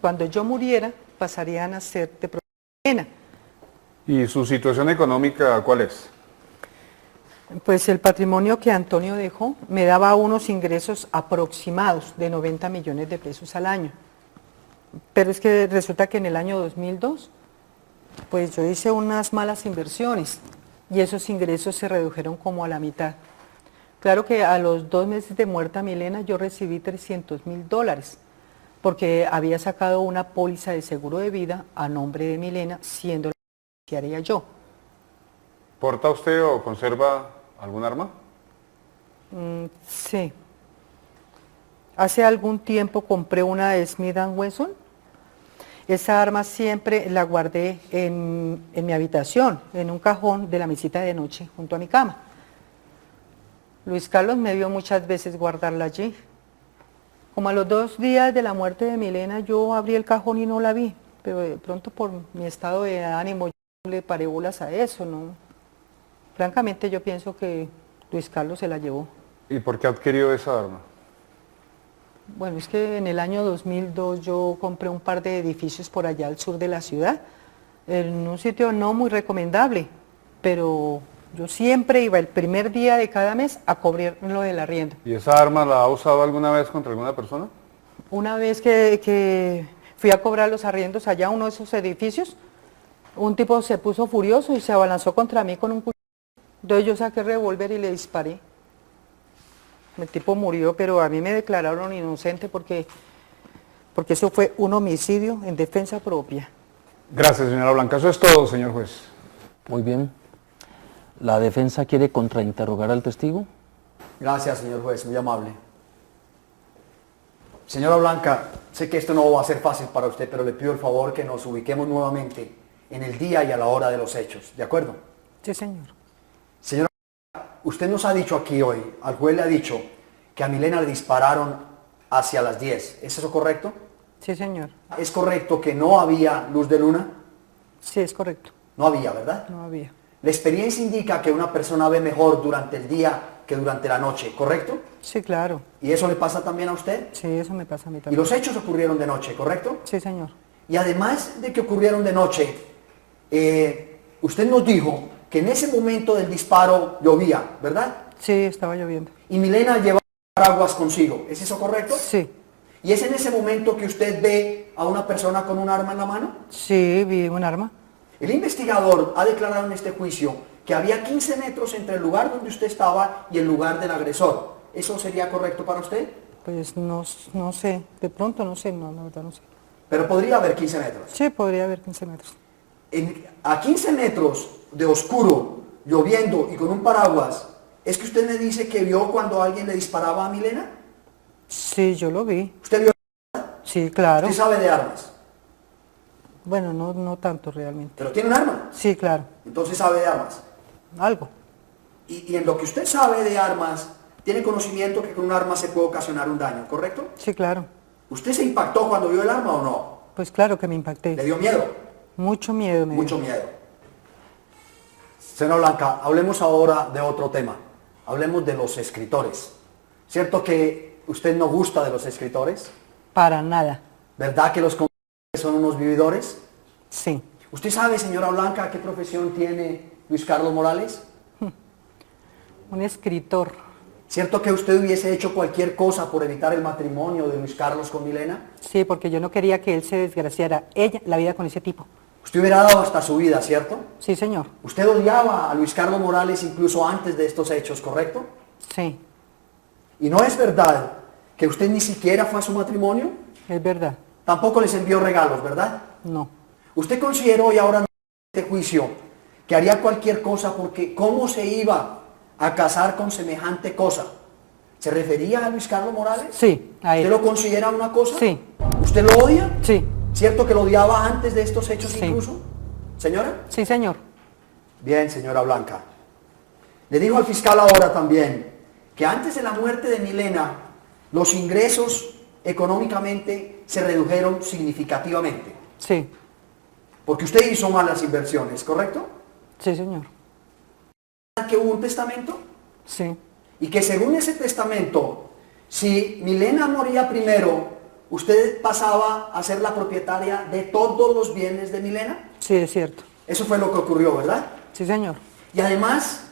Cuando yo muriera, pasarían a ser de propiedad de Milena. ¿Y su situación económica cuál es? Pues el patrimonio que Antonio dejó me daba unos ingresos aproximados de 90 millones de pesos al año. Pero es que resulta que en el año 2002, pues yo hice unas malas inversiones y esos ingresos se redujeron como a la mitad. Claro que a los 2 meses de muerta Milena yo recibí $300.000 porque había sacado una póliza de seguro de vida a nombre de Milena, siendo la beneficiaria yo. ¿Porta usted o conserva algún arma? Sí. Hace algún tiempo compré una de Smith & Wesson. Esa arma siempre la guardé en mi habitación, en un cajón de la mesita de noche, junto a mi cama. Luis Carlos me vio muchas veces guardarla allí. Como a los 2 días de la muerte de Milena, yo abrí el cajón y no la vi, pero de pronto por mi estado de ánimo yo no le paré bolas a eso, ¿no? Francamente yo pienso que Luis Carlos se la llevó. ¿Y por qué ha adquirido esa arma? Bueno, es que en el año 2002 yo compré un par de edificios por allá al sur de la ciudad, en un sitio no muy recomendable, pero yo siempre iba el primer día de cada mes a cobrar lo del arriendo. ¿Y esa arma la ha usado alguna vez contra alguna persona? Una vez que fui a cobrar los arriendos allá a uno de esos edificios, un tipo se puso furioso y se abalanzó contra mí con un cuchillo. Entonces yo saqué el revólver y le disparé. El tipo murió, pero a mí me declararon inocente porque eso fue un homicidio en defensa propia. Gracias, señora Blanca. Eso es todo, señor juez. Muy bien. ¿La defensa quiere contrainterrogar al testigo? Gracias, señor juez, muy amable. Señora Blanca, sé que esto no va a ser fácil para usted, pero le pido el favor que nos ubiquemos nuevamente en el día y a la hora de los hechos, ¿de acuerdo? Sí, señor. Señora, usted nos ha dicho aquí hoy, al juez le ha dicho que a Milena le dispararon hacia las 10, ¿es eso correcto? Sí, señor. ¿Es correcto que no había luz de luna? Sí, es correcto. No había, ¿verdad? No había. La experiencia indica que una persona ve mejor durante el día que durante la noche, ¿correcto? Sí, claro. ¿Y eso le pasa también a usted? Sí, eso me pasa a mí Y también. los hechos ocurrieron de noche, ¿correcto? Sí, señor. Y además de que ocurrieron de noche, usted nos dijo que en ese momento del disparo llovía, ¿verdad? Sí, estaba lloviendo. Y Milena llevaba paraguas consigo, ¿es eso correcto? Sí. ¿Y es en ese momento que usted ve a una persona con un arma en la mano? Sí, vi un arma. El investigador ha declarado en este juicio que había 15 metros entre el lugar donde usted estaba y el lugar del agresor. ¿Eso sería correcto para usted? Pues no sé, de pronto no sé, no, la verdad no sé. Pero podría haber 15 metros. Sí, podría haber 15 metros. A 15 metros de oscuro, lloviendo y con un paraguas, ¿es que usted me dice que vio cuando alguien le disparaba a Milena? Sí, yo lo vi. ¿Usted vio? Sí, claro. ¿Usted sabe de armas? Bueno, no tanto realmente. ¿Pero tiene un arma? Sí, claro. Entonces sabe de armas. Algo. Y en lo que usted sabe de armas, tiene conocimiento que con un arma se puede ocasionar un daño, ¿correcto? Sí, claro. ¿Usted se impactó cuando vio el arma o no? Pues claro que me impacté. ¿Le dio miedo? Mucho miedo me dio. Mucho miedo. Señora Blanca, hablemos ahora de otro tema. Hablemos de los escritores. ¿Cierto que usted no gusta de los escritores? Para nada. ¿Verdad que los son unos vividores? Sí. ¿Usted sabe, señora Blanca, qué profesión tiene Luis Carlos Morales? Un escritor. ¿Cierto que usted hubiese hecho cualquier cosa por evitar el matrimonio de Luis Carlos con Milena? Sí, porque yo no quería que él se desgraciara, ella, la vida con ese tipo. Usted hubiera dado hasta su vida, ¿cierto? Sí, señor. Usted odiaba a Luis Carlos Morales incluso antes de estos hechos, ¿correcto? Sí. ¿Y no es verdad que usted ni siquiera fue a su matrimonio? Es verdad. Tampoco les envió regalos, ¿verdad? No. ¿Usted consideró y ahora en este juicio que haría cualquier cosa porque cómo se iba a casar con semejante cosa? ¿Se refería a Luis Carlos Morales? Sí, a él. ¿Usted lo considera una cosa? Sí. ¿Usted lo odia? Sí. ¿Cierto que lo odiaba antes de estos hechos Sí. incluso? ¿Señora? Sí, señor. Bien, señora Blanca. Le digo al fiscal ahora también que antes de la muerte de Milena, los ingresos económicamente se redujeron significativamente. Sí. Porque usted hizo malas inversiones, ¿correcto? Sí, señor. ¿Que hubo un testamento? Sí. Y que según ese testamento, si Milena moría primero, usted pasaba a ser la propietaria de todos los bienes de Milena. Sí, es cierto. Eso fue lo que ocurrió, ¿verdad? Sí, señor. Y además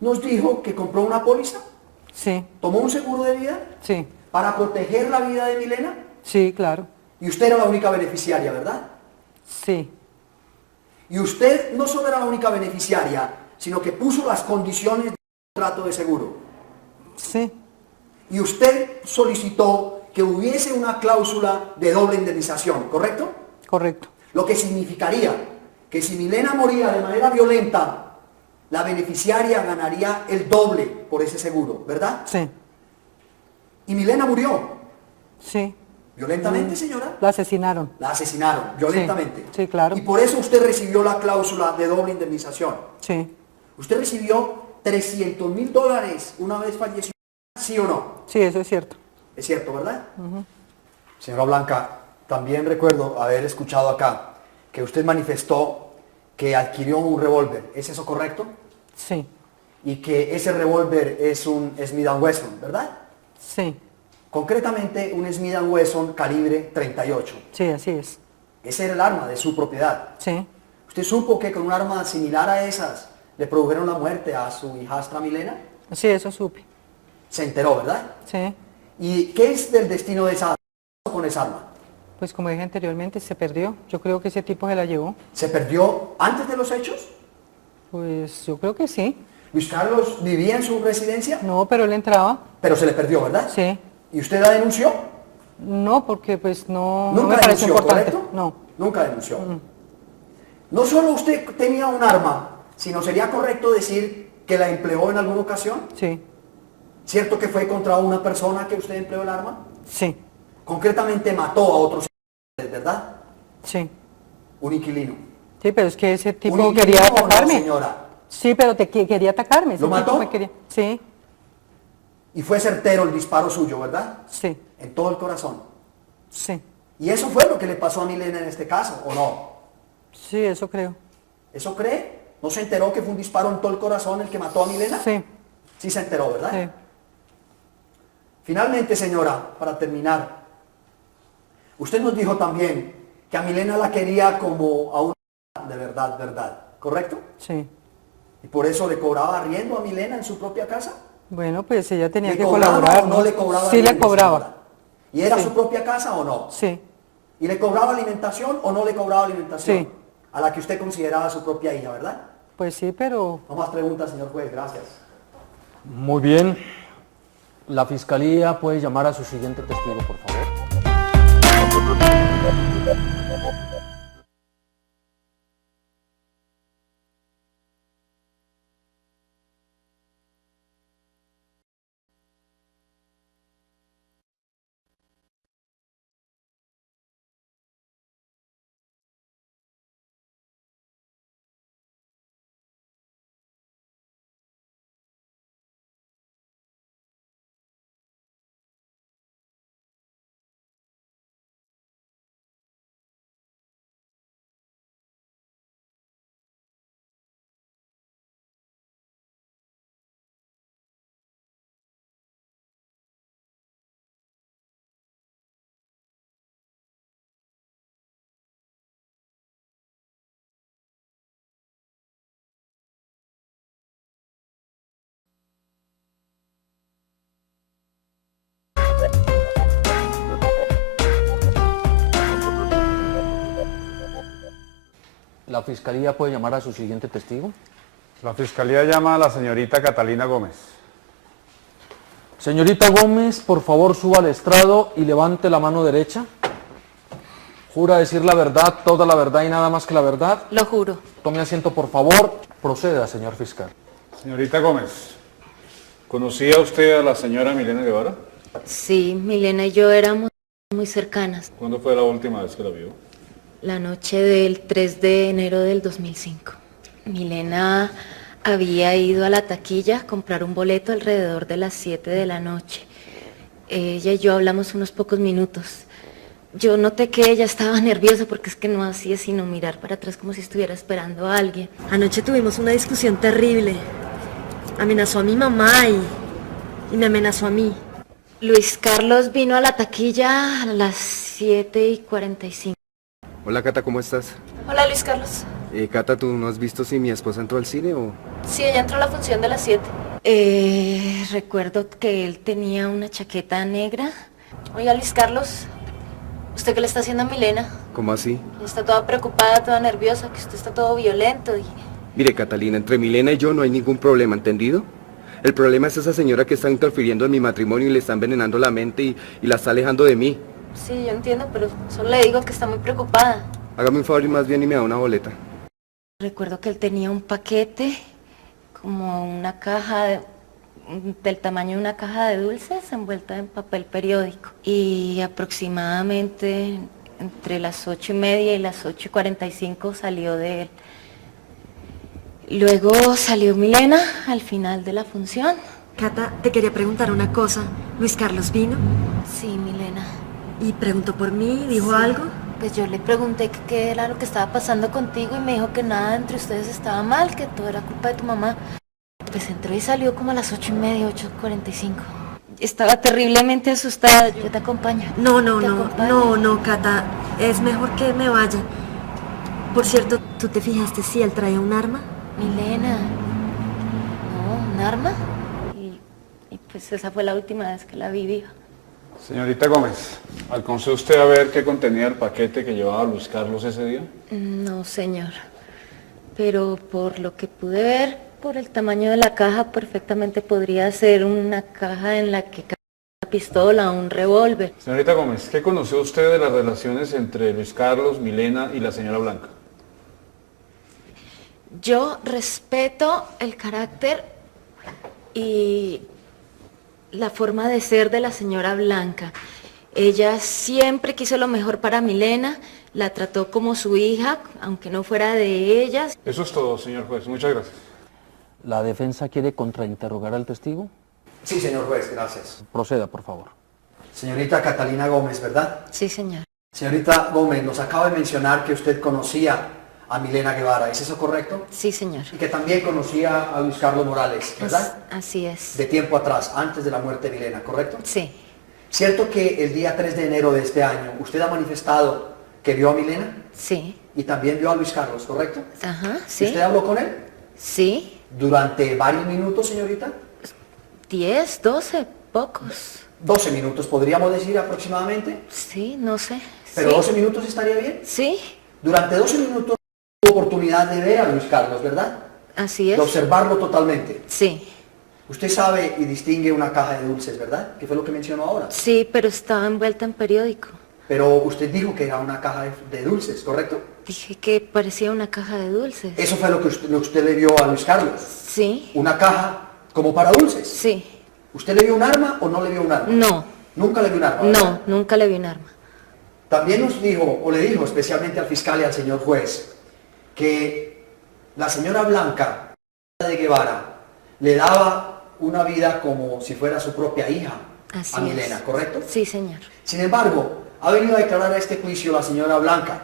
nos dijo que compró una póliza. Sí. ¿Tomó un seguro de vida? Sí. ¿Para proteger la vida de Milena? Sí, claro. Y usted era la única beneficiaria, ¿verdad? Sí. Y usted no solo era la única beneficiaria, sino que puso las condiciones del contrato de seguro. Sí. Y usted solicitó que hubiese una cláusula de doble indemnización, ¿correcto? Correcto. Lo que significaría que si Milena moría de manera violenta, la beneficiaria ganaría el doble por ese seguro, ¿verdad? Sí. Y Milena murió. Sí. ¿Violentamente, señora? La asesinaron. La asesinaron, violentamente. Sí, claro. Y por eso usted recibió la cláusula de doble indemnización. Sí. Usted recibió $300,000 una vez falleció, ¿sí o no? Sí, eso es cierto. Es cierto, ¿verdad? Ujú. Señora Blanca, también recuerdo haber escuchado acá que usted manifestó que adquirió un revólver. ¿Es eso correcto? Sí. Y que ese revólver es un Smith & Wesson, ¿verdad? Sí. Concretamente un Smith & Wesson calibre 38. Sí, así es. Ese era el arma de su propiedad. Sí. ¿Usted supo que con un arma similar a esas le produjeron la muerte a su hijastra Milena? Sí, eso supe. Se enteró, ¿verdad? Sí. ¿Y qué es del destino de esa arma? ¿Qué pasó con esa arma? Pues como dije anteriormente, se perdió. Yo creo que ese tipo se la llevó. ¿Se perdió antes de los hechos? Pues yo creo que sí. ¿Luis Carlos vivía en su residencia? No, pero él entraba. Pero se le perdió, ¿verdad? Sí. ¿Y usted la denunció? No, porque pues no, Nunca no me pareció denunció, importante. ¿correcto? No. Nunca denunció. No solo usted tenía un arma, sino sería correcto decir que la empleó en alguna ocasión. Sí. ¿Cierto que fue contra una persona que usted empleó el arma? Sí. Concretamente mató a otros, ¿verdad? Sí. Un inquilino. Sí, pero es que ese tipo ¿Un quería inquilino o no, atacarme. señora? Sí, pero quería atacarme. Ese ¿Lo tipo mató? me quería. Sí. Y fue certero el disparo suyo, ¿verdad? Sí. En todo el corazón. Sí. ¿Y eso fue lo que le pasó a Milena en este caso, o no? Sí, eso creo. ¿Eso cree? ¿No se enteró que fue un disparo en todo el corazón el que mató a Milena? Sí. Sí se enteró, ¿verdad? Sí. Finalmente, señora, para terminar, usted nos dijo también que a Milena la quería como a una de verdad, ¿verdad? ¿Correcto? Sí. ¿Y por eso le cobraba arriendo a Milena en su propia casa? Bueno, pues ella tenía ¿Le que cobraba colaborar. o no le cobraba Sí, le arriendo, cobraba. señora? ¿Y era Sí. su propia casa o no? Sí. ¿Y le cobraba alimentación o no le cobraba alimentación? Sí. A la que usted consideraba su propia hija, ¿verdad? Pues sí, pero... No más preguntas, señor juez, gracias. Muy bien. La fiscalía puede llamar a su siguiente testigo, por favor. ¿La fiscalía puede llamar a su siguiente testigo? La fiscalía llama a la señorita Catalina Gómez. Señorita Gómez, por favor suba al estrado y levante la mano derecha. ¿Jura decir la verdad, toda la verdad y nada más que la verdad? Lo juro. Tome asiento, por favor. Proceda, señor fiscal. Señorita Gómez, ¿conocía usted a la señora Milena Guevara? Sí, Milena y yo éramos muy cercanas. ¿Cuándo fue la última vez que la vio? La noche del 3 de enero del 2005. Milena había ido a la taquilla a comprar un boleto alrededor de las 7 de la noche. Ella y yo hablamos unos pocos minutos. Yo noté que ella estaba nerviosa porque es que no hacía sino mirar para atrás como si estuviera esperando a alguien. Anoche tuvimos una discusión terrible. Amenazó a mi mamá y me amenazó a mí. Luis Carlos vino a la taquilla a las 7:45. Hola Cata, ¿cómo estás? Hola Luis Carlos. Cata, ¿tú no has visto si mi esposa entró al cine o...? Sí, ella entró a la función de las 7. Recuerdo que él tenía una chaqueta negra. Oiga Luis Carlos, ¿usted qué le está haciendo a Milena? ¿Cómo así? Está toda preocupada, toda nerviosa, que usted está todo violento y... Mire, Catalina, entre Milena y yo no hay ningún problema, ¿entendido? El problema es esa señora que está interfiriendo en mi matrimonio y le está envenenando la mente y la está alejando de mí. Sí, yo entiendo, pero solo le digo que está muy preocupada. Hágame un favor y más bien y me da una boleta. Recuerdo que él tenía un paquete, como una caja del tamaño de una caja de dulces envuelta en papel periódico. Y aproximadamente entre las 8:30 y las 8:45 salió de él. Luego salió Milena al final de la función. Cata, te quería preguntar una cosa. ¿Luis Carlos vino? Sí, Milena. ¿Y preguntó por mí? ¿Dijo algo? Pues yo le pregunté que qué era lo que estaba pasando contigo y me dijo que nada entre ustedes estaba mal, que todo era culpa de tu mamá. Pues entró y salió como a las 8:30, 8:45. Estaba terriblemente asustada. Yo te acompaño. No, Cata. Es mejor que me vaya. Por cierto, ¿tú te fijaste si él traía un arma? Milena. No, ¿un arma? Y pues esa fue la última vez que la vi viva. Señorita Gómez, ¿alcanzó usted a ver qué contenía el paquete que llevaba Luis Carlos ese día? No, señor. Pero por lo que pude ver, por el tamaño de la caja, perfectamente podría ser una caja en la que cabía una pistola o un revólver. Señorita Gómez, ¿qué conoció usted de las relaciones entre Luis Carlos, Milena y la señora Blanca? Yo respeto el carácter y la forma de ser de la señora Blanca. Ella siempre quiso lo mejor para Milena, la trató como su hija, aunque no fuera de ella. Eso es todo, señor juez. Muchas gracias. ¿La defensa quiere contrainterrogar al testigo? Sí, señor juez, gracias. Proceda, por favor. Señorita Catalina Gómez, ¿verdad? Sí, señor. Señorita Gómez, nos acaba de mencionar que usted conocía a Milena Guevara, ¿es eso correcto? Sí, señor. Y que también conocía a Luis Carlos Morales, ¿verdad? Así es. De tiempo atrás, antes de la muerte de Milena, ¿correcto? Sí. ¿Cierto que el día 3 de enero de este año usted ha manifestado que vio a Milena? Sí. Y también vio a Luis Carlos, ¿correcto? Ajá, sí. ¿Usted habló con él? Sí. ¿Durante varios minutos, señorita? 10, 12, pocos. 12 minutos, podríamos decir aproximadamente. Sí, no sé. ¿Pero sí. 12 minutos estaría bien? Sí. Durante 12 minutos tuvo oportunidad de ver a Luis Carlos, ¿verdad? Así es. De observarlo totalmente. Sí. Usted sabe y distingue una caja de dulces, ¿verdad? Que fue lo que mencionó ahora. Sí, pero estaba envuelta en periódico. Pero usted dijo que era una caja de dulces, ¿correcto? Dije que parecía una caja de dulces. Eso fue lo que usted le vio a Luis Carlos. Sí. Una caja como para dulces. Sí. ¿Usted le vio un arma o no le vio un arma? No. ¿Nunca le vio un arma? ¿verdad? No, nunca le vi un arma. También nos dijo, o le dijo especialmente al fiscal y al señor juez, que la señora Blanca de Guevara le daba una vida como si fuera su propia hija Así a Milena, es. ¿correcto? Sí, señor. Sin embargo, ha venido a declarar a este juicio la señora Blanca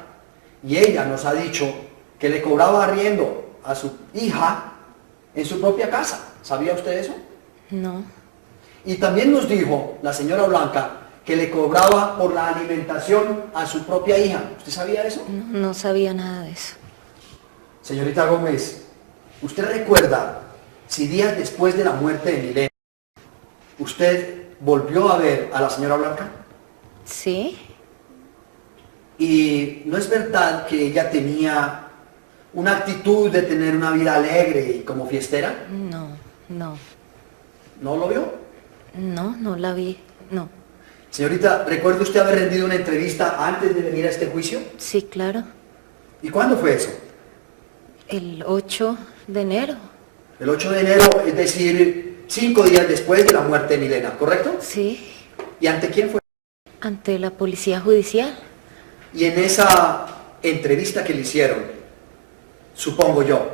y ella nos ha dicho que le cobraba arriendo a su hija en su propia casa. ¿Sabía usted eso? No. Y también nos dijo la señora Blanca que le cobraba por la alimentación a su propia hija. ¿Usted sabía eso? No, no sabía nada de eso. Señorita Gómez, ¿usted recuerda si días después de la muerte de Milena, usted volvió a ver a la señora Blanca? Sí. Y no es verdad que ella tenía una actitud de tener una vida alegre y como fiestera? No, no, ¿No lo vio? no la vi, no. Señorita, ¿recuerda usted haber rendido una entrevista antes de venir a este juicio? Sí, claro, ¿Y cuándo fue eso? el 8 de enero. El 8 de enero, es decir, 5 días después de la muerte de Milena, ¿correcto? Sí, ¿Y ante quién fue? ante la policía judicial. Y en esa entrevista que le hicieron, supongo yo,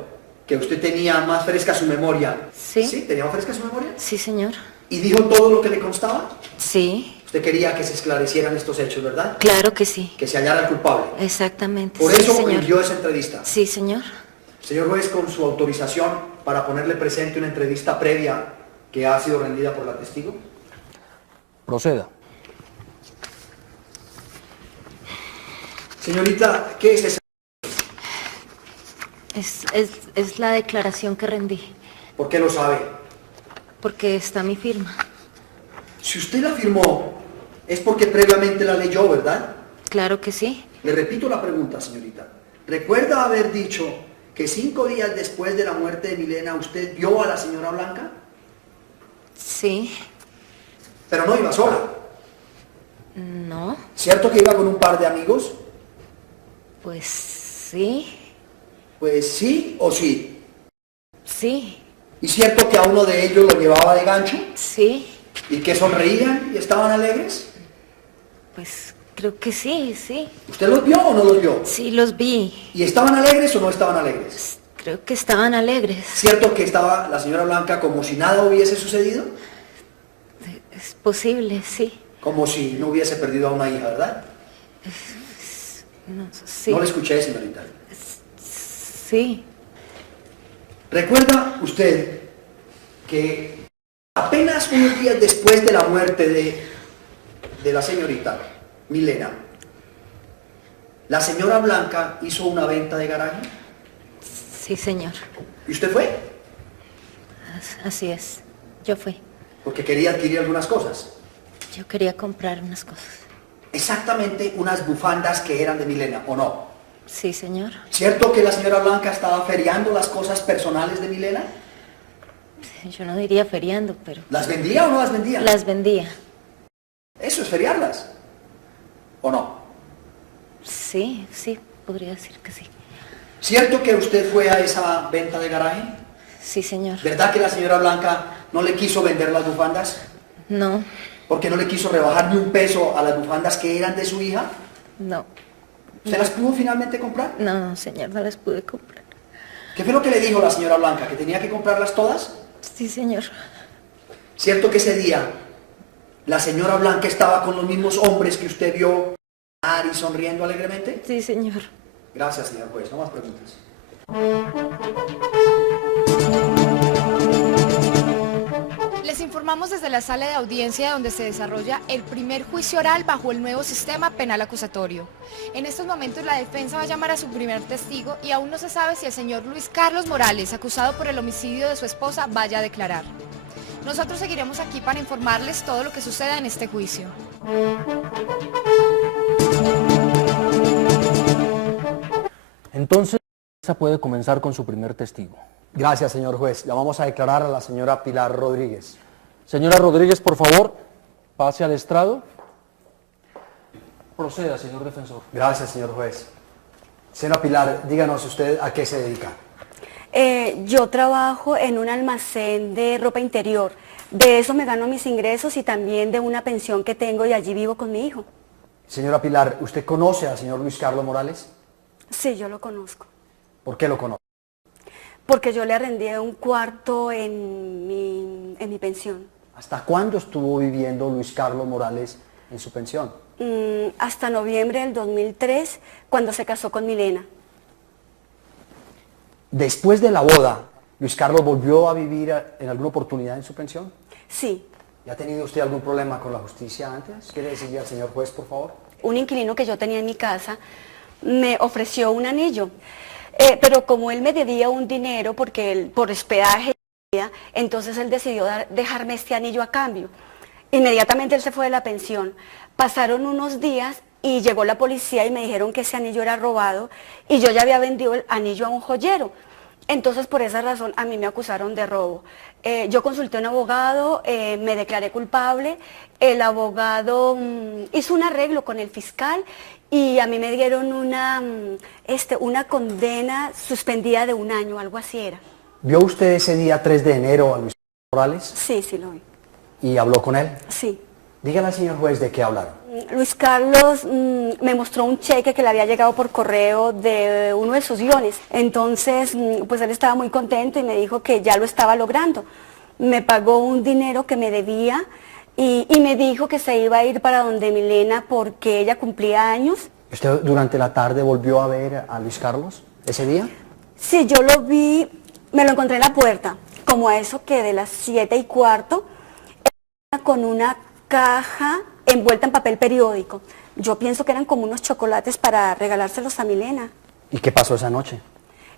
que usted tenía más fresca su memoria. Sí. ¿Sí? ¿Tenía más fresca su memoria? Sí, señor. ¿Y dijo todo lo que le constaba? Sí, Usted quería que se esclarecieran estos hechos, ¿verdad? claro que sí. Que se hallara el culpable. Exactamente. Por sí, eso señor. rindió esa entrevista. Sí, señor. Señor juez, con su autorización para ponerle presente una entrevista previa que ha sido rendida por la testigo. Proceda. Señorita, ¿qué es esa? Es la declaración que rendí, ¿Por qué lo sabe? porque está mi firma. Si usted la firmó, es porque previamente la leyó, ¿verdad? Claro que sí. Le repito la pregunta, señorita. ¿Recuerda haber dicho que 5 días después de la muerte de Milena usted vio a la señora Blanca? Sí. Pero no iba sola. No, ¿Cierto que iba con un par de amigos? pues sí. Pues sí o sí. Sí. ¿Y cierto que a uno de ellos lo llevaba de gancho? Sí. ¿Y que sonreían y estaban alegres? Pues creo que sí, sí. ¿Usted los vio o no los vio? Sí, los vi. ¿Y estaban alegres o no estaban alegres? Creo que estaban alegres. ¿Cierto que estaba la señora Blanca como si nada hubiese sucedido? Es posible, sí. Como si no hubiese perdido a una hija, ¿verdad? No, sí. No le escuché, señorita. Sí. ¿Recuerda usted que apenas unos días después de la muerte de la señorita Milena, la señora Blanca hizo una venta de garaje? Sí, señor. ¿Y usted fue? Así es. Yo fui. Porque quería adquirir algunas cosas. Yo quería comprar unas cosas. Exactamente unas bufandas que eran de Milena, ¿o no? Sí, señor. ¿Cierto que la señora Blanca estaba feriando las cosas personales de Milena? Yo no diría feriando, pero... ¿Las vendía o no las vendía? Las vendía. Eso es feriarlas, ¿o no? Sí, sí, podría decir que sí. ¿Cierto que usted fue a esa venta de garaje? Sí, señor. ¿Verdad que la señora Blanca no le quiso vender las bufandas? No, ¿Porque no le quiso rebajar ni un peso a las bufandas que eran de su hija? no. ¿Usted las pudo finalmente comprar? No, señor, no las pude comprar. ¿Qué fue lo que le dijo la señora Blanca? ¿Que tenía que comprarlas todas? Sí, señor. ¿Cierto que ese día la señora Blanca estaba con los mismos hombres que usted vio y sonriendo alegremente? Sí, señor. Gracias, señor juez. No más preguntas. Les informamos desde la sala de audiencia donde se desarrolla el primer juicio oral bajo el nuevo sistema penal acusatorio. En estos momentos la defensa va a llamar a su primer testigo y aún no se sabe si el señor Luis Carlos Morales, acusado por el homicidio de su esposa, vaya a declarar. Nosotros seguiremos aquí para informarles todo lo que suceda en este juicio. Entonces, la puede comenzar con su primer testigo. Gracias, señor juez. Ya vamos a declarar a la señora Pilar Rodríguez. Señora Rodríguez, por favor, pase al estrado. Proceda, señor defensor. Gracias, señor juez. Señora Pilar, díganos usted a qué se dedica. Yo trabajo en un almacén de ropa interior. De eso me gano mis ingresos y también de una pensión que tengo y allí vivo con mi hijo. Señora Pilar, ¿usted conoce al señor Luis Carlos Morales? Sí, yo lo conozco. ¿Por qué lo conoce? Porque yo le arrendé un cuarto en mi pensión. ¿Hasta cuándo estuvo viviendo Luis Carlos Morales en su pensión? Hasta noviembre del 2003, cuando se casó con Milena. Después de la boda, ¿Luis Carlos volvió a vivir en alguna oportunidad en su pensión? Sí. ¿Y ha tenido usted algún problema con la justicia antes? ¿Quiere decirle al señor juez, por favor? Un inquilino que yo tenía en mi casa me ofreció un anillo. Pero como él me debía un dinero porque él, por hospedaje, entonces él decidió dejarme este anillo a cambio. Inmediatamente él se fue de la pensión. Pasaron unos días y llegó la policía y me dijeron que ese anillo era robado y yo ya había vendido el anillo a un joyero. Entonces, por esa razón, a mí me acusaron de robo. Yo consulté a un abogado, me declaré culpable, el abogado hizo un arreglo con el fiscal y a mí me dieron una condena suspendida de 1 año, algo así era. ¿Vio usted ese día 3 de enero a Luis Morales? Sí, sí lo vi. ¿Y habló con él? Sí. Dígale al señor juez de qué hablaron. Luis Carlos me mostró un cheque que le había llegado por correo de uno de sus guiones. Entonces, pues él estaba muy contento y me dijo que ya lo estaba logrando. Me pagó un dinero que me debía y me dijo que se iba a ir para donde Milena porque ella cumplía años. ¿Usted durante la tarde volvió a ver a Luis Carlos ese día? Sí, yo lo vi, me lo encontré en la puerta, como a eso que de las 7:15, con una caja envuelta en papel periódico. Yo pienso que eran como unos chocolates para regalárselos a Milena. ¿Y qué pasó esa noche?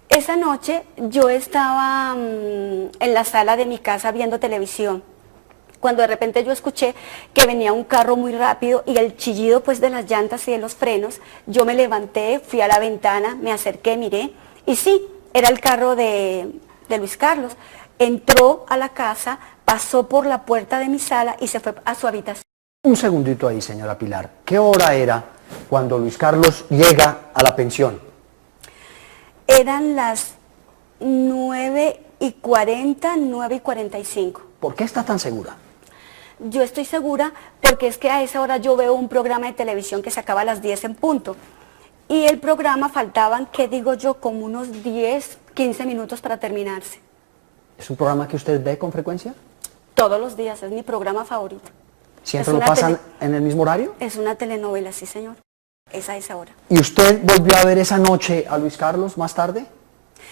Esa noche yo estaba en la sala de mi casa viendo televisión, cuando de repente yo escuché que venía un carro muy rápido y el chillido pues de las llantas y de los frenos. Yo me levanté, fui a la ventana, me acerqué, miré y sí, era el carro de Luis Carlos. Entró a la casa, pasó por la puerta de mi sala y se fue a su habitación. Un segundito ahí, señora Pilar. ¿Qué hora era cuando Luis Carlos llega a la pensión? Eran las 9:40, 9:45. ¿Por qué está tan segura? Yo estoy segura porque es que a esa hora yo veo un programa de televisión que se acaba a las 10 en punto. Y el programa faltaban, ¿qué digo yo? Como unos 10, 15 minutos para terminarse. ¿Es un programa que usted ve con frecuencia? Todos los días, es mi programa favorito. ¿Siempre lo pasan en el mismo horario? Es una telenovela, sí señor. Es a esa hora. ¿Y usted volvió a ver esa noche a Luis Carlos más tarde?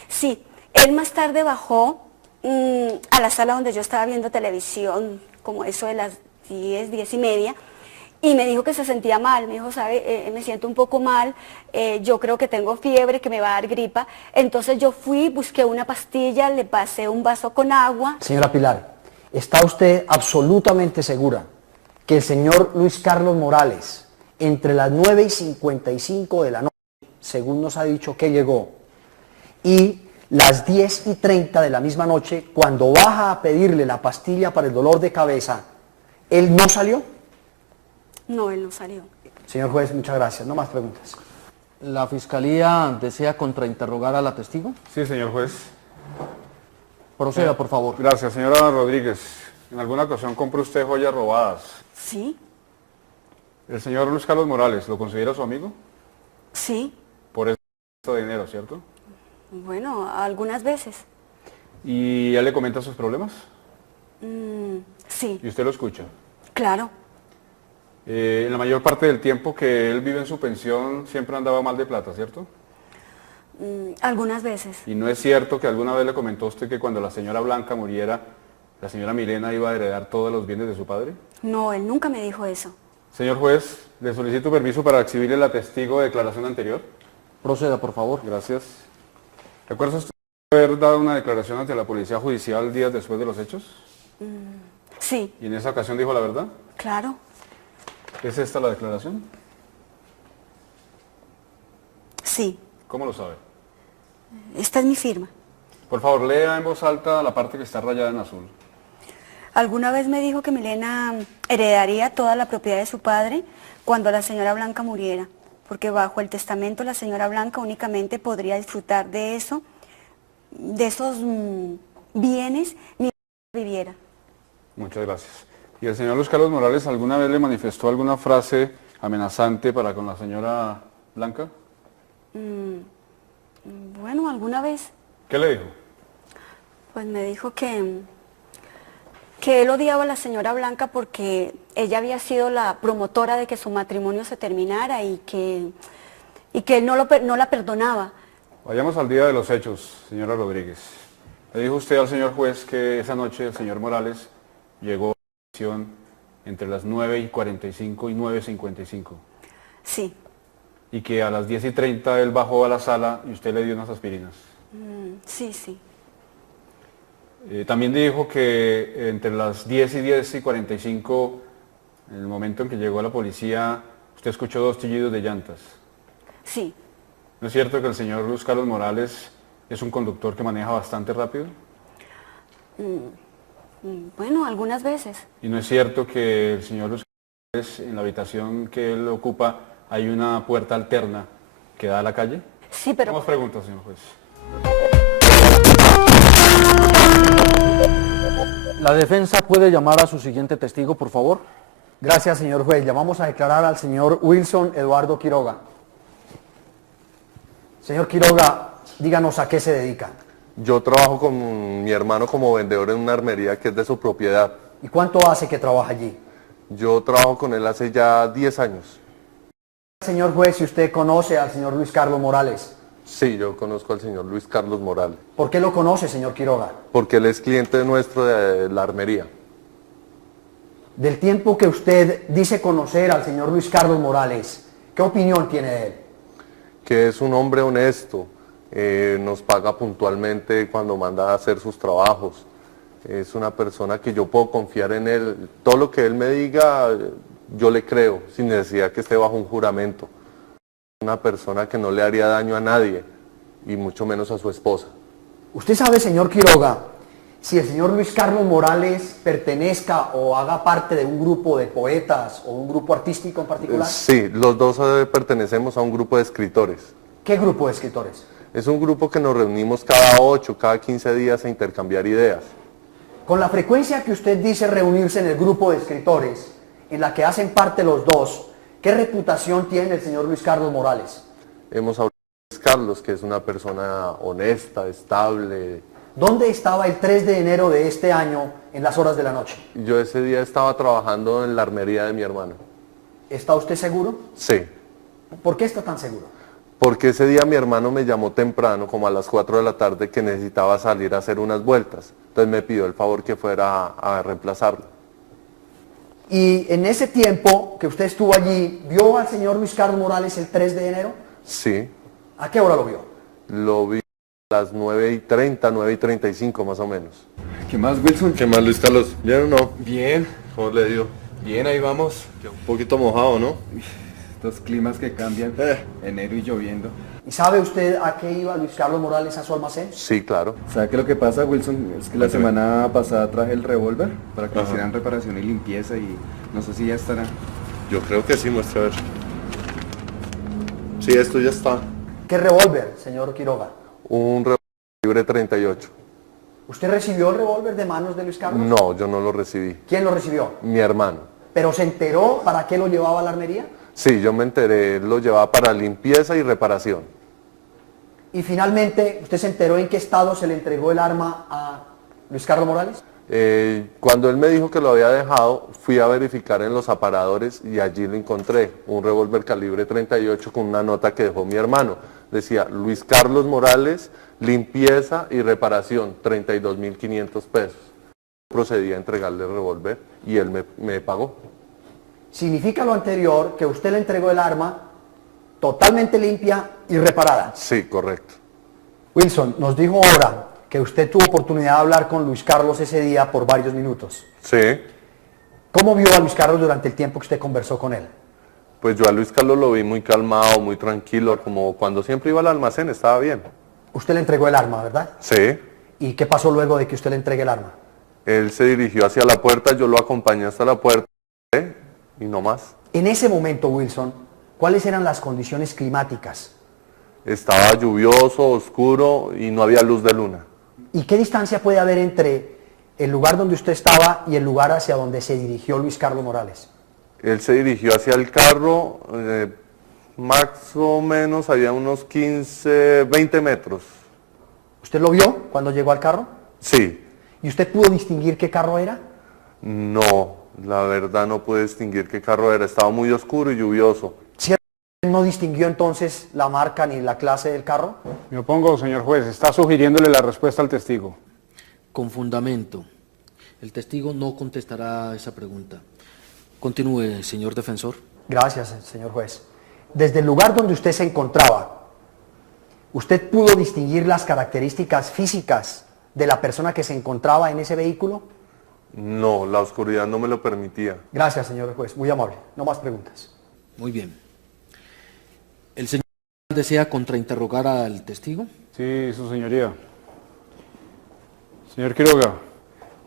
Sí, él más tarde bajó a la sala donde yo estaba viendo televisión, como eso de las 10, 10:30, y me dijo que se sentía mal. Me dijo, sabe, me siento un poco mal, yo creo que tengo fiebre, que me va a dar gripa. Entonces yo fui, busqué una pastilla, le pasé un vaso con agua. Señora Pilar, ¿está usted absolutamente segura que el señor Luis Carlos Morales, entre las 9:55 de la noche, según nos ha dicho que llegó, y las 10:30 de la misma noche, cuando baja a pedirle la pastilla para el dolor de cabeza, él no salió? No, él no salió. Señor juez, muchas gracias. No más preguntas. ¿La fiscalía desea contrainterrogar a la testigo? Sí, señor juez. Proceda, por favor. Gracias, señora Rodríguez. ¿En alguna ocasión compró usted joyas robadas? Sí. ¿El señor Luis Carlos Morales lo considera su amigo? Sí. Por eso de dinero, ¿cierto? Bueno, algunas veces. ¿Y él le comenta sus problemas? Sí. ¿Y usted lo escucha? Claro. En la mayor parte del tiempo que él vive en su pensión siempre andaba mal de plata, ¿cierto? Algunas veces. ¿Y no es cierto que alguna vez le comentó usted que cuando la señora Blanca muriera, la señora Milena iba a heredar todos los bienes de su padre? No, él nunca me dijo eso. Señor juez, le solicito permiso para exhibirle la testigo de declaración anterior. Proceda, por favor. Gracias. ¿Recuerda usted haber dado una declaración ante la policía judicial días después de los hechos? Sí. ¿Y en esa ocasión dijo la verdad? Claro. ¿Es esta la declaración? Sí. ¿Cómo lo sabe? Esta es mi firma. Por favor, lea en voz alta la parte que está rayada en azul. Alguna vez me dijo que Milena heredaría toda la propiedad de su padre cuando la señora Blanca muriera, porque bajo el testamento la señora Blanca únicamente podría disfrutar de eso, de esos bienes, mientras viviera. Muchas gracias. ¿Y el señor Luis Carlos Morales alguna vez le manifestó alguna frase amenazante para con la señora Blanca? Bueno, alguna vez. ¿Qué le dijo? Pues me dijo que él odiaba a la señora Blanca porque ella había sido la promotora de que su matrimonio se terminara y que él no la perdonaba. Vayamos al día de los hechos, señora Rodríguez. Le dijo usted al señor juez que esa noche el señor Morales llegó a la pensión entre las 9:45 y 9:55. Sí. Y que a las 10:30 él bajó a la sala y usted le dio unas aspirinas. Sí, sí. También dijo que entre las 10 y 10:45, en el momento en que llegó a la policía, Usted escuchó 2 chillidos de llantas. Sí. ¿No es cierto que el señor Luis Carlos Morales es un conductor que maneja bastante rápido? Bueno, algunas veces. ¿Y no es cierto que el señor Luis Carlos Morales, en la habitación que él ocupa, hay una puerta alterna que da a la calle? Sí, pero... Vamos preguntas, señor juez. La defensa puede llamar a su siguiente testigo, por favor. Gracias, señor juez. Llamamos a declarar al señor Wilson Eduardo Quiroga. Señor Quiroga, díganos a qué se dedica. Yo trabajo con mi hermano como vendedor en una armería que es de su propiedad. ¿Y cuánto hace que trabaja allí? Yo trabajo con él hace ya 10 años. Señor juez, si usted conoce al señor Luis Carlos Morales. Sí, yo conozco al señor Luis Carlos Morales. ¿Por qué lo conoce, señor Quiroga? Porque él es cliente nuestro de la armería. Del tiempo que usted dice conocer al señor Luis Carlos Morales, ¿qué opinión tiene de él? Que es un hombre honesto, nos paga puntualmente cuando manda a hacer sus trabajos. Es una persona que yo puedo confiar en él. Todo lo que él me diga, yo le creo, sin necesidad que esté bajo un juramento. Una persona que no le haría daño a nadie, y mucho menos a su esposa. ¿Usted sabe, señor Quiroga, si el señor Luis Carlos Morales pertenezca o haga parte de un grupo de poetas o un grupo artístico en particular? Sí, los dos pertenecemos a un grupo de escritores. ¿Qué grupo de escritores? Es un grupo que nos reunimos cada 8, cada 15 días a intercambiar ideas. Con la frecuencia que usted dice reunirse en el grupo de escritores, en la que hacen parte los dos, ¿qué reputación tiene el señor Luis Carlos Morales? Hemos hablado de Luis Carlos, que es una persona honesta, estable. ¿Dónde estaba el 3 de enero de este año en las horas de la noche? Yo ese día estaba trabajando en la armería de mi hermano. ¿Está usted seguro? Sí. ¿Por qué está tan seguro? Porque ese día mi hermano me llamó temprano, como a las 4 de la tarde, que necesitaba salir a hacer unas vueltas. Entonces me pidió el favor que fuera a reemplazarlo. Y en ese tiempo que usted estuvo allí, ¿vio al señor Luis Carlos Morales el 3 de enero? Sí. ¿A qué hora lo vio? Lo vi a las 9:30, 9:35 más o menos. ¿Qué más, Wilson? ¿Qué más, Luis Carlos? ¿Bien o no? Bien. ¿Cómo le dio? Bien, ahí vamos. Un poquito mojado, ¿no? Estos climas que cambian, enero y lloviendo. ¿Y sabe usted a qué iba Luis Carlos Morales a su almacén? Sí, claro. ¿Sabe qué es lo que pasa, Wilson? Es que la semana pasada traje el revólver para que hicieran reparación y limpieza y no sé si ya estará. Yo creo que sí, muestra a ver. Sí, esto ya está. ¿Qué revólver, señor Quiroga? Un revólver calibre 38. ¿Usted recibió el revólver de manos de Luis Carlos? No, yo no lo recibí. ¿Quién lo recibió? Mi hermano. ¿Pero se enteró para qué lo llevaba a la armería? Sí, yo me enteré, él lo llevaba para limpieza y reparación. Y finalmente, ¿usted se enteró en qué estado se le entregó el arma a Luis Carlos Morales? Cuando él me dijo que lo había dejado, fui a verificar en los aparadores y allí lo encontré, un revólver calibre 38 con una nota que dejó mi hermano. Decía, Luis Carlos Morales, limpieza y reparación, 32.500 pesos. Procedí a entregarle el revólver y él me pagó. Significa lo anterior que usted le entregó el arma totalmente limpia y reparada. Sí, correcto. Wilson, nos dijo ahora que usted tuvo oportunidad de hablar con Luis Carlos ese día por varios minutos. Sí. ¿Cómo vio a Luis Carlos durante el tiempo que usted conversó con él? Pues yo a Luis Carlos lo vi muy calmado, muy tranquilo, como cuando siempre iba al almacén, estaba bien. Usted le entregó el arma, ¿verdad? Sí. ¿Y qué pasó luego de que usted le entregue el arma? Él se dirigió hacia la puerta, yo lo acompañé hasta la puerta y no más. En ese momento, Wilson, ¿cuáles eran las condiciones climáticas? Estaba lluvioso, oscuro y no había luz de luna. ¿Y qué distancia puede haber entre el lugar donde usted estaba y el lugar hacia donde se dirigió Luis Carlos Morales? Él se dirigió hacia el carro, más o menos había unos 15, 20 metros. ¿Usted lo vio cuando llegó al carro? Sí. ¿Y usted pudo distinguir qué carro era? No, la verdad no pude distinguir qué carro era, estaba muy oscuro y lluvioso. ¿No distinguió entonces la marca ni la clase del carro? Me opongo, señor juez. Está sugiriéndole la respuesta al testigo. Con fundamento. El testigo no contestará esa pregunta. Continúe, señor defensor. Gracias, señor juez. Desde el lugar donde usted se encontraba, ¿usted pudo distinguir las características físicas de la persona que se encontraba en ese vehículo? No, la oscuridad no me lo permitía. Gracias, señor juez. Muy amable. No más preguntas. Muy bien. ¿El señor desea contrainterrogar al testigo? Sí, su señoría. Señor Quiroga,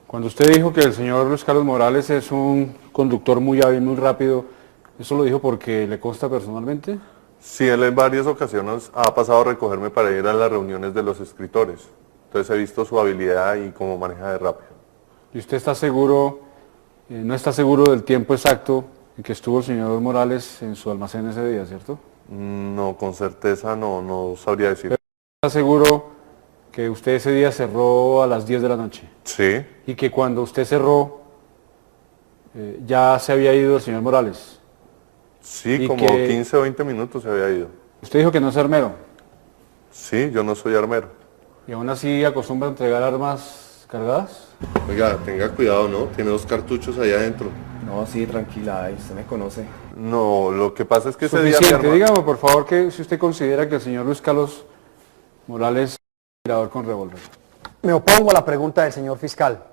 cuando usted dijo que el señor Luis Carlos Morales es un conductor muy hábil, muy rápido, ¿eso lo dijo porque le consta personalmente? Sí, él en varias ocasiones ha pasado a recogerme para ir a las reuniones de los escritores. Entonces he visto su habilidad y cómo maneja de rápido. ¿Y usted está seguro, no está seguro del tiempo exacto en que estuvo el señor Morales en su almacén ese día, cierto? No, con certeza no sabría decir. ¿Pero está seguro que usted ese día cerró a las 10 de la noche? Sí. Y que cuando usted cerró, ya se había ido el señor Morales. Sí, como 15 o 20 minutos se había ido. Usted dijo que no es armero. Sí, yo no soy armero. ¿Y aún así acostumbra a entregar armas cargadas? Oiga, tenga cuidado, ¿no? Tiene 2 cartuchos ahí adentro. No, sí, tranquila, usted me conoce. No, lo que pasa es que ese día... Suficiente, dígame por favor que si usted considera que el señor Luis Carlos Morales es un tirador con revólver. Me opongo a la pregunta del señor fiscal.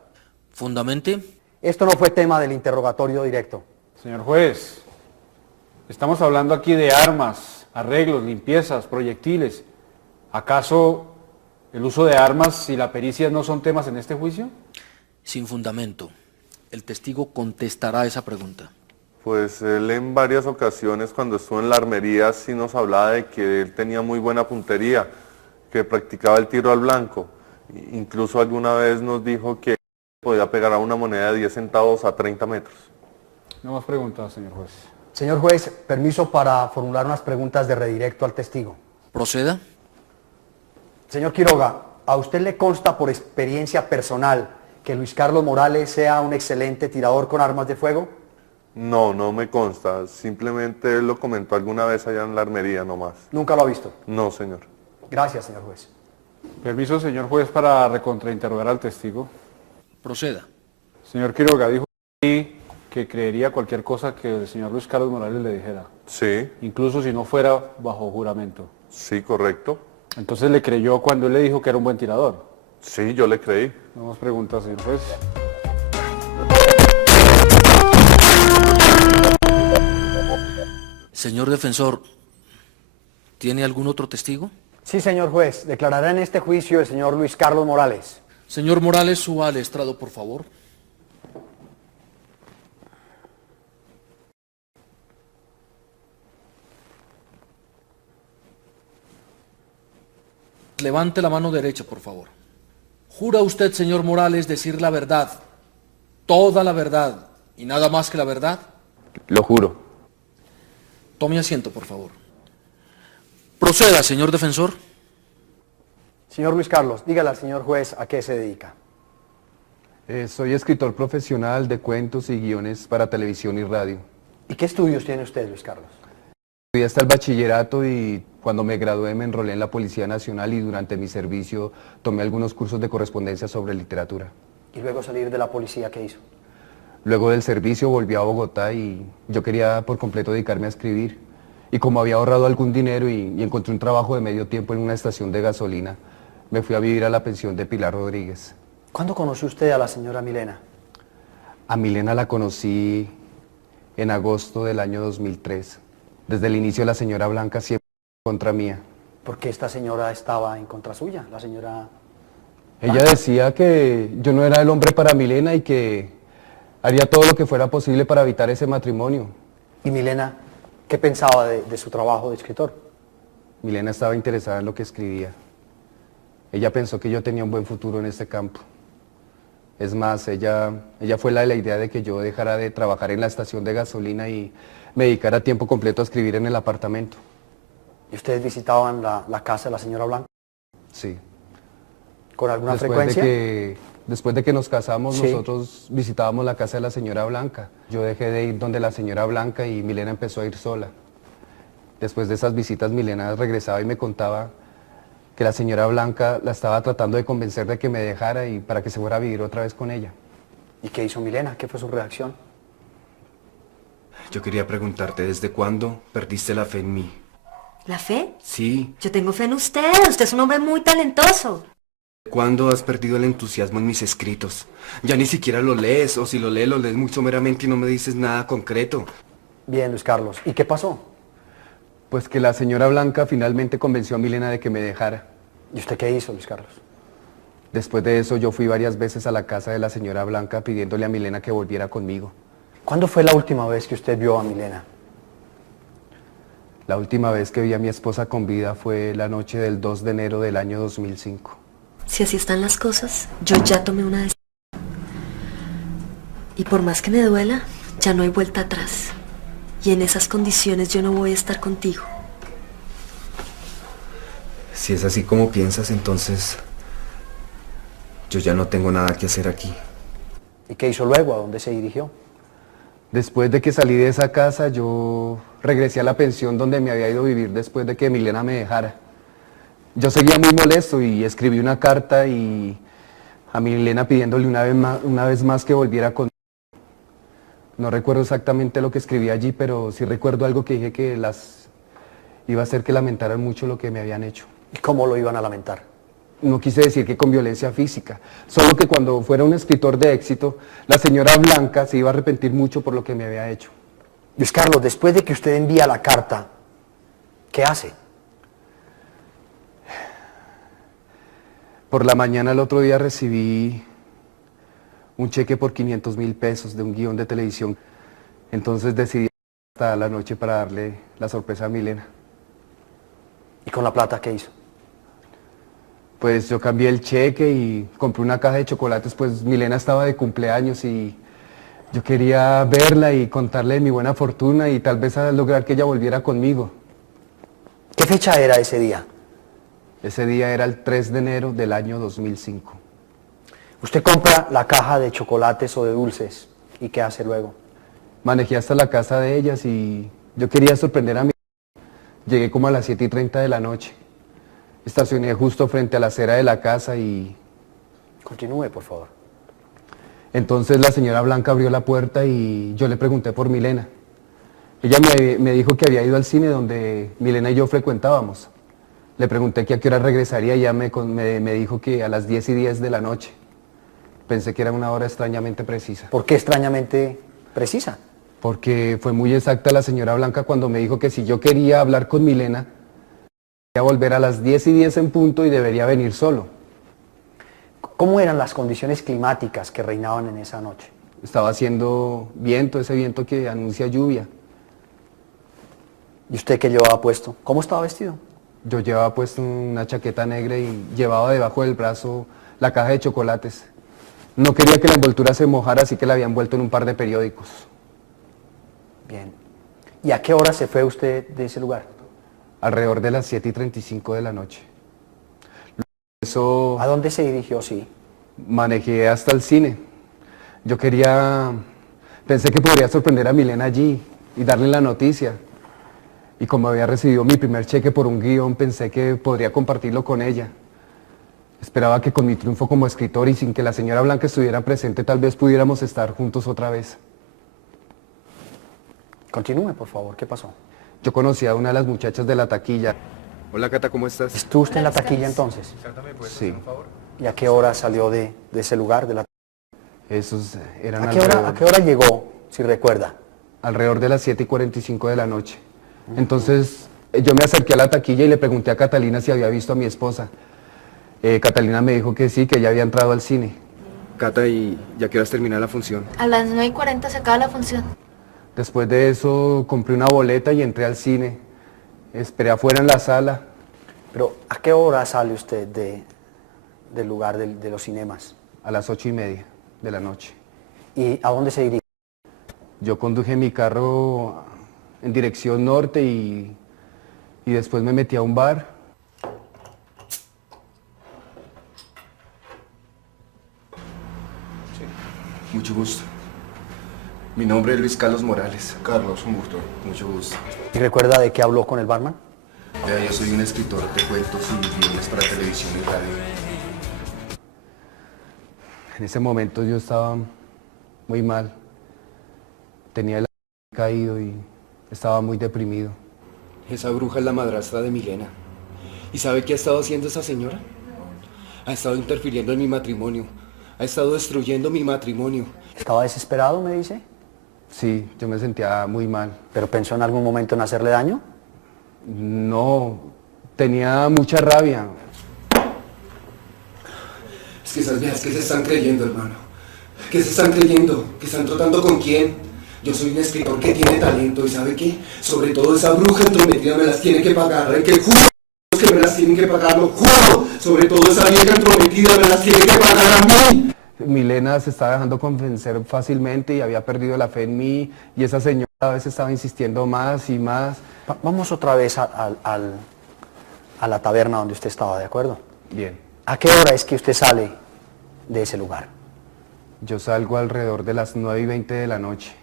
¿Fundamente? Esto no fue tema del interrogatorio directo. Señor juez, estamos hablando aquí de armas, arreglos, limpiezas, proyectiles. ¿Acaso el uso de armas y la pericia no son temas en este juicio? Sin fundamento. El testigo contestará esa pregunta. Pues él en varias ocasiones cuando estuvo en la armería sí nos hablaba de que él tenía muy buena puntería, que practicaba el tiro al blanco. Incluso alguna vez nos dijo que podía pegar a una moneda de 10 centavos a 30 metros. No más preguntas, señor juez. Señor juez, permiso para formular unas preguntas de redirecto al testigo. Proceda. Señor Quiroga, ¿a usted le consta por experiencia personal que Luis Carlos Morales sea un excelente tirador con armas de fuego? No, no me consta. Simplemente él lo comentó alguna vez allá en la armería nomás. ¿Nunca lo ha visto? No, señor. Gracias, señor juez. Permiso, señor juez, para recontrainterrogar al testigo. Proceda. Señor Quiroga, dijo que creería cualquier cosa que el señor Luis Carlos Morales le dijera. Sí. Incluso si no fuera bajo juramento. Sí, correcto. Entonces le creyó cuando él le dijo que era un buen tirador. Sí, yo le creí. No más preguntas, señor juez. Señor defensor, ¿tiene algún otro testigo? Sí, señor juez. Declarará en este juicio el señor Luis Carlos Morales. Señor Morales, suba al estrado, por favor. Levante la mano derecha, por favor. ¿Jura usted, señor Morales, decir la verdad, toda la verdad y nada más que la verdad? Lo juro. Tome asiento, por favor. Proceda, señor defensor. Señor Luis Carlos, dígale al señor juez a qué se dedica. Soy escritor profesional de cuentos y guiones para televisión y radio. ¿Y qué estudios tiene usted, Luis Carlos? Estudié hasta el bachillerato y cuando me gradué me enrolé en la Policía Nacional y durante mi servicio tomé algunos cursos de correspondencia sobre literatura. ¿Y luego salir de la policía, qué hizo? Luego del servicio volví a Bogotá y yo quería por completo dedicarme a escribir. Y como había ahorrado algún dinero y encontré un trabajo de medio tiempo en una estación de gasolina, me fui a vivir a la pensión de Pilar Rodríguez. ¿Cuándo conoció usted a la señora Milena? A Milena la conocí en agosto del año 2003. Desde el inicio la señora Blanca siempre contra mía. ¿Por qué esta señora estaba en contra suya? La señora... Ella decía que yo no era el hombre para Milena y que haría todo lo que fuera posible para evitar ese matrimonio. ¿Y Milena qué pensaba de su trabajo de escritor? Milena estaba interesada en lo que escribía. Ella pensó que yo tenía un buen futuro en este campo. Es más, ella fue la de la idea de que yo dejara de trabajar en la estación de gasolina y me dedicara a tiempo completo a escribir en el apartamento. ¿Y ustedes visitaban la casa de la señora Blanca? Sí. ¿Con alguna frecuencia? Después de que nos casamos, Sí. nosotros visitábamos la casa de la señora Blanca. Yo dejé de ir donde la señora Blanca y Milena empezó a ir sola. Después de esas visitas, Milena regresaba y me contaba que la señora Blanca la estaba tratando de convencer de que me dejara y para que se fuera a vivir otra vez con ella. ¿Y qué hizo Milena? ¿Qué fue su reacción? Yo quería preguntarte, ¿desde cuándo perdiste la fe en mí? ¿La fe? Sí. Yo tengo fe en usted. Usted es un hombre muy talentoso. ¿Cuándo has perdido el entusiasmo en mis escritos? Ya ni siquiera lo lees, o si lo lees muy someramente y no me dices nada concreto. Bien, Luis Carlos. ¿Y qué pasó? Pues que la señora Blanca finalmente convenció a Milena de que me dejara. ¿Y usted qué hizo, Luis Carlos? Después de eso yo fui varias veces a la casa de la señora Blanca pidiéndole a Milena que volviera conmigo. ¿Cuándo fue la última vez que usted vio a Milena? La última vez que vi a mi esposa con vida fue la noche del 2 de enero del año 2005. Si así están las cosas, yo ya tomé una decisión. Y por más que me duela, ya no hay vuelta atrás. Y en esas condiciones yo no voy a estar contigo. Si es así como piensas, entonces yo ya no tengo nada que hacer aquí. ¿Y qué hizo luego? ¿A dónde se dirigió? Después de que salí de esa casa, yo regresé a la pensión donde me había ido a vivir después de que Milena me dejara. Yo seguía muy molesto y escribí una carta a Milena pidiéndole una vez más que volviera conmigo. No recuerdo exactamente lo que escribí allí, pero sí recuerdo algo que dije que iba a hacer que lamentaran mucho lo que me habían hecho. ¿Y cómo lo iban a lamentar? No quise decir que con violencia física, solo que cuando fuera un escritor de éxito, la señora Blanca se iba a arrepentir mucho por lo que me había hecho. Luis Carlos, después de que usted envía la carta, ¿qué hace? Por la mañana el otro día recibí un cheque por 500.000 pesos de un guión de televisión. Entonces decidí hasta la noche para darle la sorpresa a Milena. ¿Y con la plata qué hizo? Pues yo cambié el cheque y compré una caja de chocolates, pues Milena estaba de cumpleaños y yo quería verla y contarle de mi buena fortuna y tal vez a lograr que ella volviera conmigo. ¿Qué fecha era ese día? Ese día era el 3 de enero del año 2005. Usted compra la caja de chocolates o de dulces, ¿y qué hace luego? Manejé hasta la casa de ellas y yo quería sorprender a mi... Llegué como a las 7:30 de la noche. Estacioné justo frente a la acera de la casa y... Continúe, por favor. Entonces la señora Blanca abrió la puerta y yo le pregunté por Milena. Ella me dijo que había ido al cine donde Milena y yo frecuentábamos. Le pregunté que a qué hora regresaría y ella me dijo que a las 10:10 de la noche. Pensé que era una hora extrañamente precisa. ¿Por qué extrañamente precisa? Porque fue muy exacta la señora Blanca cuando me dijo que si yo quería hablar con Milena, debería volver a las 10:10 en punto y debería venir solo. ¿Cómo eran las condiciones climáticas que reinaban en esa noche? Estaba haciendo viento, ese viento que anuncia lluvia. ¿Y usted qué llevaba puesto? ¿Cómo estaba vestido? Yo llevaba puesto una chaqueta negra y llevaba debajo del brazo la caja de chocolates. No quería que la envoltura se mojara, así que la había envuelto en un par de periódicos. Bien. ¿Y a qué hora se fue usted de ese lugar? Alrededor de las 7:35 de la noche. Eso... ¿A dónde se dirigió, sí? Manejé hasta el cine. Yo pensé que podría sorprender a Milena allí y darle la noticia. Y como había recibido mi primer cheque por un guión, pensé que podría compartirlo con ella. Esperaba que con mi triunfo como escritor y sin que la señora Blanca estuviera presente, tal vez pudiéramos estar juntos otra vez. Continúe, por favor, ¿qué pasó? Yo conocí a una de las muchachas de la taquilla. Hola, Cata, ¿cómo estás? ¿Estuvo usted en la taquilla entonces? Sí. ¿Y a qué hora salió de ese lugar? Esos eran ¿A qué hora llegó, si recuerda? Alrededor de las 7:45 de la noche. Entonces, yo me acerqué a la taquilla y le pregunté a Catalina si había visto a mi esposa. Catalina me dijo que sí, que ya había entrado al cine. Cata, ¿y ya qué horas termina la función? A las 9:40 se acaba la función. Después de eso, compré una boleta y entré al cine. Esperé afuera en la sala. Pero, ¿a qué hora sale usted del lugar de los cinemas? A las 8:30 de la noche. ¿Y a dónde se dirige? Yo conduje mi carro en dirección norte y después me metí a un bar. Sí. Mucho gusto. Mi nombre es Luis Carlos Morales. Carlos, un gusto. Mucho gusto. ¿Y recuerda de qué habló con el barman? Yo soy un escritor de cuentos y guiones para televisión y radio. En ese momento yo estaba muy mal. Tenía el caído y estaba muy deprimido. Esa bruja es la madrastra de Milena. ¿Y sabe qué ha estado haciendo esa señora? Ha estado interfiriendo en mi matrimonio. Ha estado destruyendo mi matrimonio. ¿Estaba desesperado, me dice? Sí, yo me sentía muy mal. ¿Pero pensó en algún momento en hacerle daño? No, tenía mucha rabia. Es que esas viejas que se están creyendo, hermano. ¿Qué se están creyendo? ¿Que están tratando con quién? Yo soy un escritor que tiene talento y ¿sabe qué? Sobre todo esa bruja entrometida me las tiene que pagar. Que juro que me las tienen que pagar, lo juro. Sobre todo esa vieja entrometida me las tiene que pagar a mí. Milena se estaba dejando convencer fácilmente y había perdido la fe en mí, y esa señora a veces estaba insistiendo más y más. Vamos otra vez a la taberna donde usted estaba, ¿de acuerdo? Bien. ¿A qué hora es que usted sale de ese lugar? Yo salgo alrededor de las 9:20 de la noche.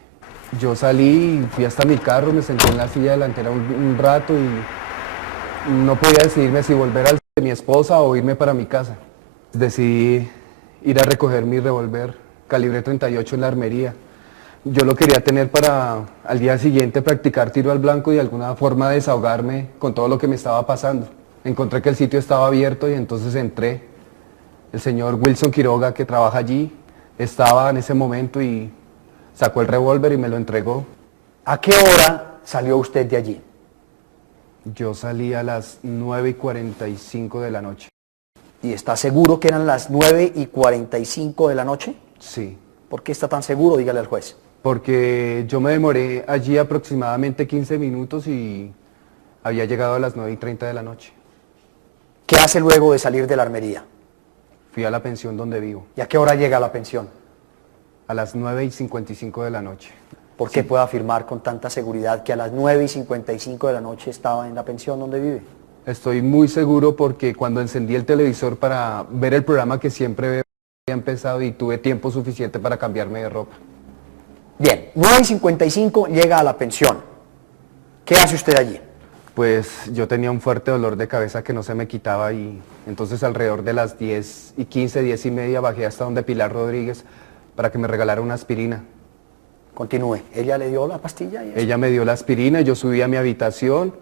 Yo salí, fui hasta mi carro, me senté en la silla delantera un rato y no podía decidirme si volver al de mi esposa o irme para mi casa. Decidí ir a recoger mi revólver calibre 38 en la armería. Yo lo quería tener para al día siguiente practicar tiro al blanco y de alguna forma desahogarme con todo lo que me estaba pasando. Encontré que el sitio estaba abierto y entonces entré. El señor Wilson Quiroga, que trabaja allí, estaba en ese momento y sacó el revólver y me lo entregó. ¿A qué hora salió usted de allí? Yo salí a las 9:45 de la noche. ¿Y está seguro que eran las 9:45 de la noche? Sí. ¿Por qué está tan seguro? Dígale al juez. Porque yo me demoré allí aproximadamente 15 minutos y había llegado a las 9:30 de la noche. ¿Qué hace luego de salir de la armería? Fui a la pensión donde vivo. ¿Y a qué hora llega a la pensión? A las 9:55 de la noche. ¿Por qué puede afirmar con tanta seguridad que a las 9:55 de la noche estaba en la pensión donde vive? Estoy muy seguro porque cuando encendí el televisor para ver el programa que siempre veo, había empezado y tuve tiempo suficiente para cambiarme de ropa. Bien, 9:55 llega a la pensión. ¿Qué hace usted allí? Pues yo tenía un fuerte dolor de cabeza que no se me quitaba y entonces alrededor de las 10:15, 10:30 bajé hasta donde Pilar Rodríguez para que me regalara una aspirina. Continúe. ¿Ella le dio la pastilla? Y eso? Ella me dio la aspirina, yo subí a mi habitación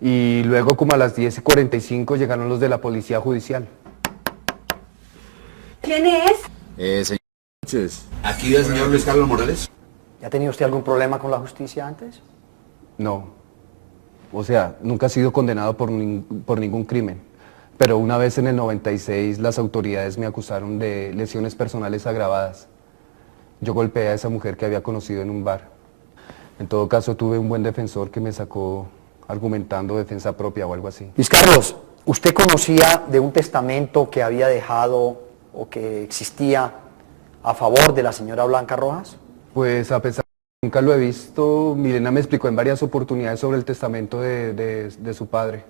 y luego como a las 10:45 llegaron los de la policía judicial. ¿Quién es? Señor, ¿aquí el señor Luis Carlos Morales? ¿Ya ha tenido usted algún problema con la justicia antes? No. O sea, nunca he sido condenado por ningún crimen. Pero una vez en el 96 las autoridades me acusaron de lesiones personales agravadas. Yo golpeé a esa mujer que había conocido en un bar. En todo caso tuve un buen defensor que me sacó argumentando defensa propia o algo así. Luis Carlos, ¿usted conocía de un testamento que había dejado o que existía a favor de la señora Blanca Rojas? Pues a pesar de que nunca lo he visto, Milena me explicó en varias oportunidades sobre el testamento de su padre.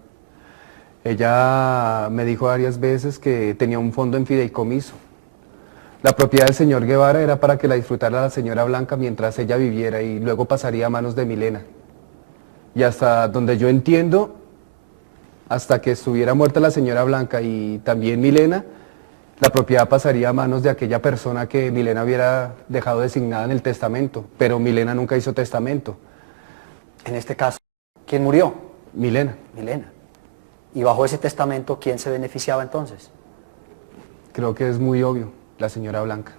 Ella me dijo varias veces que tenía un fondo en fideicomiso. La propiedad del señor Guevara era para que la disfrutara la señora Blanca mientras ella viviera y luego pasaría a manos de Milena. Y hasta donde yo entiendo, hasta que estuviera muerta la señora Blanca y también Milena, la propiedad pasaría a manos de aquella persona que Milena hubiera dejado designada en el testamento, pero Milena nunca hizo testamento. En este caso, ¿quién murió? Milena. Milena. ¿Y bajo ese testamento quién se beneficiaba entonces? Creo que es muy obvio, la señora Blanca.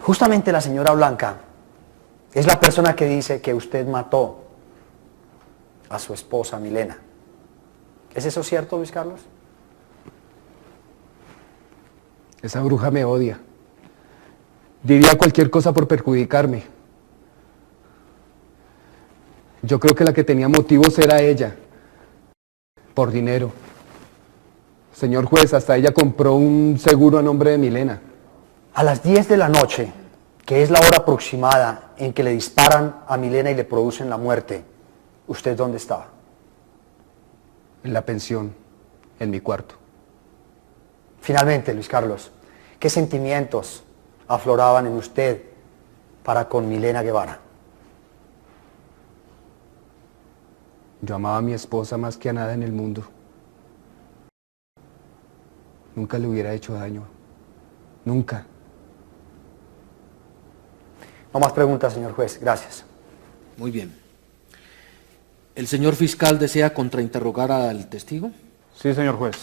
Justamente la señora Blanca es la persona que dice que usted mató a su esposa Milena. ¿Es eso cierto, Luis Carlos? Esa bruja me odia. Diría cualquier cosa por perjudicarme. Yo creo que la que tenía motivos era ella. Por dinero. Señor juez, hasta ella compró un seguro a nombre de Milena. A las 10 de la noche, que es la hora aproximada en que le disparan a Milena y le producen la muerte, ¿usted dónde estaba? En la pensión, en mi cuarto. Finalmente, Luis Carlos, ¿qué sentimientos afloraban en usted para con Milena Guevara? Yo amaba a mi esposa más que a nada en el mundo. Nunca le hubiera hecho daño. Nunca. No más preguntas, señor juez. Gracias. Muy bien. ¿El señor fiscal desea contrainterrogar al testigo? Sí, señor juez.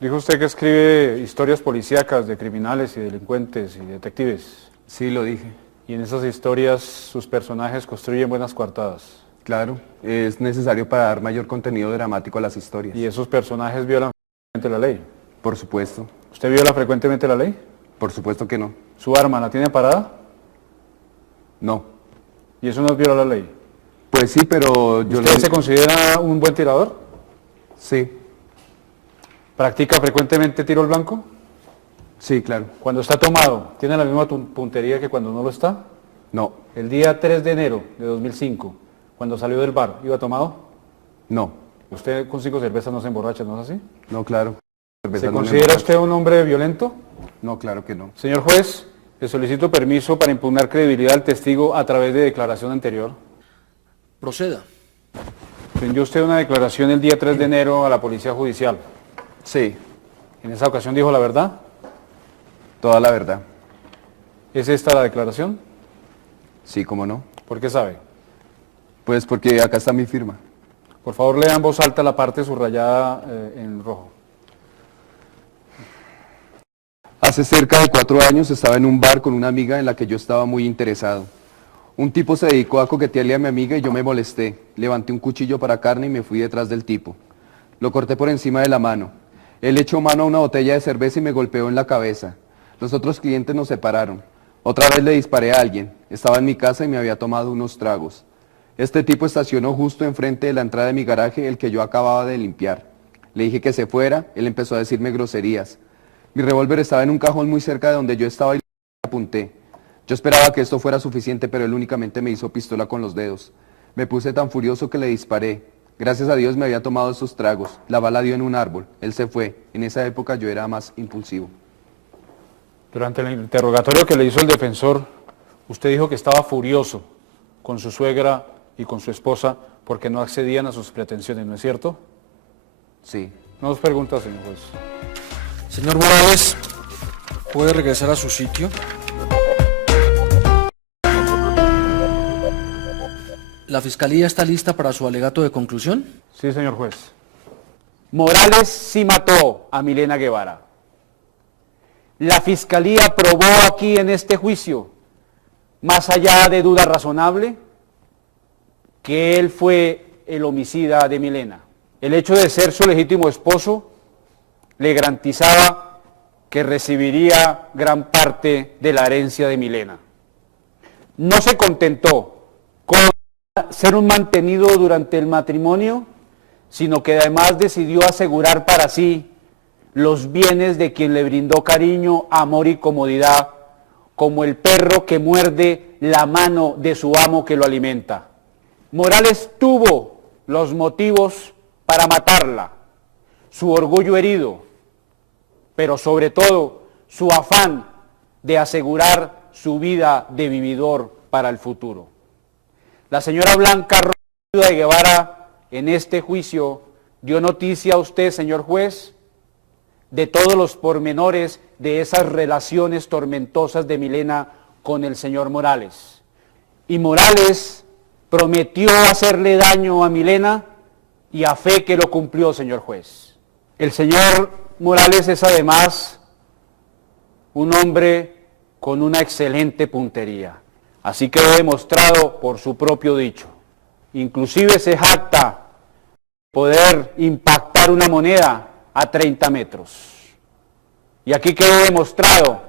Dijo usted que escribe historias policíacas de criminales y delincuentes y detectives. Sí, lo dije. Y en esas historias sus personajes construyen buenas coartadas. Claro, es necesario para dar mayor contenido dramático a las historias. ¿Y esos personajes violan frecuentemente la ley? Por supuesto. ¿Usted viola frecuentemente la ley? Por supuesto que no. ¿Su arma la tiene parada? No. ¿Y eso no es violar la ley? Pues sí, pero yo... ¿Usted se considera un buen tirador? Sí. ¿Practica frecuentemente tiro al blanco? Sí, claro. Cuando está tomado, ¿tiene la misma puntería que cuando no lo está? No. El día 3 de enero de 2005, cuando salió del bar, ¿iba tomado? No. ¿Usted con 5 cervezas no se emborracha, no es así? No, claro. ¿Se considera usted un hombre violento? No, claro que no. Señor juez, le solicito permiso para impugnar credibilidad al testigo a través de declaración anterior. Proceda. Rindió usted una declaración el día 3 de enero a la Policía Judicial. Sí. ¿En esa ocasión dijo la verdad? Toda la verdad. ¿Es esta la declaración? Sí, cómo no. ¿Por qué sabe? Pues porque acá está mi firma. Por favor, lea en voz alta la parte subrayada en rojo. Hace cerca de 4 años estaba en un bar con una amiga en la que yo estaba muy interesado. Un tipo se dedicó a coquetearle a mi amiga y yo me molesté. Levanté un cuchillo para carne y me fui detrás del tipo. Lo corté por encima de la mano. Él echó mano a una botella de cerveza y me golpeó en la cabeza. Los otros clientes nos separaron. Otra vez le disparé a alguien. Estaba en mi casa y me había tomado unos tragos. Este tipo estacionó justo enfrente de la entrada de mi garaje, el que yo acababa de limpiar. Le dije que se fuera, él empezó a decirme groserías. Mi revólver estaba en un cajón muy cerca de donde yo estaba y le apunté. Yo esperaba que esto fuera suficiente, pero él únicamente me hizo pistola con los dedos. Me puse tan furioso que le disparé. Gracias a Dios me había tomado esos tragos. La bala dio en un árbol. Él se fue. En esa época yo era más impulsivo. Durante el interrogatorio que le hizo el defensor, usted dijo que estaba furioso con su suegra y con su esposa porque no accedían a sus pretensiones, ¿no es cierto? Sí. No nos pregunta, señor juez. Señor Morales, ¿puede regresar a su sitio? ¿La Fiscalía está lista para su alegato de conclusión? Sí, señor juez. Morales sí mató a Milena Guevara. La Fiscalía probó aquí en este juicio, más allá de duda razonable, que él fue el homicida de Milena. El hecho de ser su legítimo esposo le garantizaba que recibiría gran parte de la herencia de Milena. No se contentó con ser un mantenido durante el matrimonio, sino que además decidió asegurar para sí los bienes de quien le brindó cariño, amor y comodidad, como el perro que muerde la mano de su amo que lo alimenta. Morales tuvo los motivos para matarla, su orgullo herido, pero sobre todo su afán de asegurar su vida de vividor para el futuro. La señora Blanca Rojas de Guevara en este juicio dio noticia a usted, señor juez, de todos los pormenores de esas relaciones tormentosas de Milena con el señor Morales. Y Morales prometió hacerle daño a Milena y a fe que lo cumplió, señor juez. El señor Morales es además un hombre con una excelente puntería, así quedó demostrado por su propio dicho. Inclusive se jacta poder impactar una moneda a 30 metros. Y aquí quedó demostrado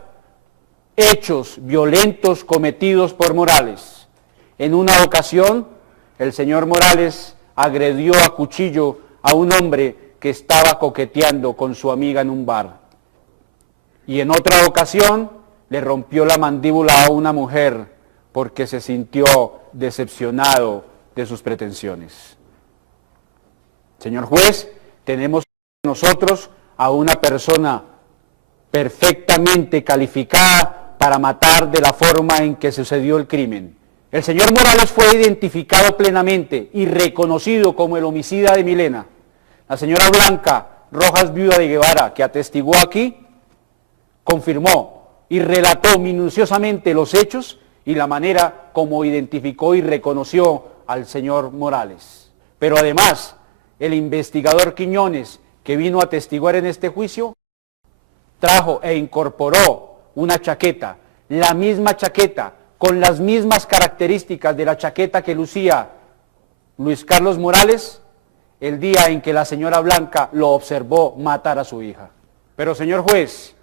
hechos violentos cometidos por Morales. En una ocasión, el señor Morales agredió a cuchillo a un hombre que estaba coqueteando con su amiga en un bar. Y en otra ocasión, le rompió la mandíbula a una mujer porque se sintió decepcionado de sus pretensiones. Señor juez, tenemos nosotros a una persona perfectamente calificada para matar de la forma en que sucedió el crimen. El señor Morales fue identificado plenamente y reconocido como el homicida de Milena. La señora Blanca Rojas, viuda de Guevara, que atestiguó aquí, confirmó y relató minuciosamente los hechos y la manera como identificó y reconoció al señor Morales. Pero además, el investigador Quiñones que vino a atestiguar en este juicio, trajo e incorporó una chaqueta, la misma chaqueta, con las mismas características de la chaqueta que lucía Luis Carlos Morales el día en que la señora Blanca lo observó matar a su hija. Pero señor juez,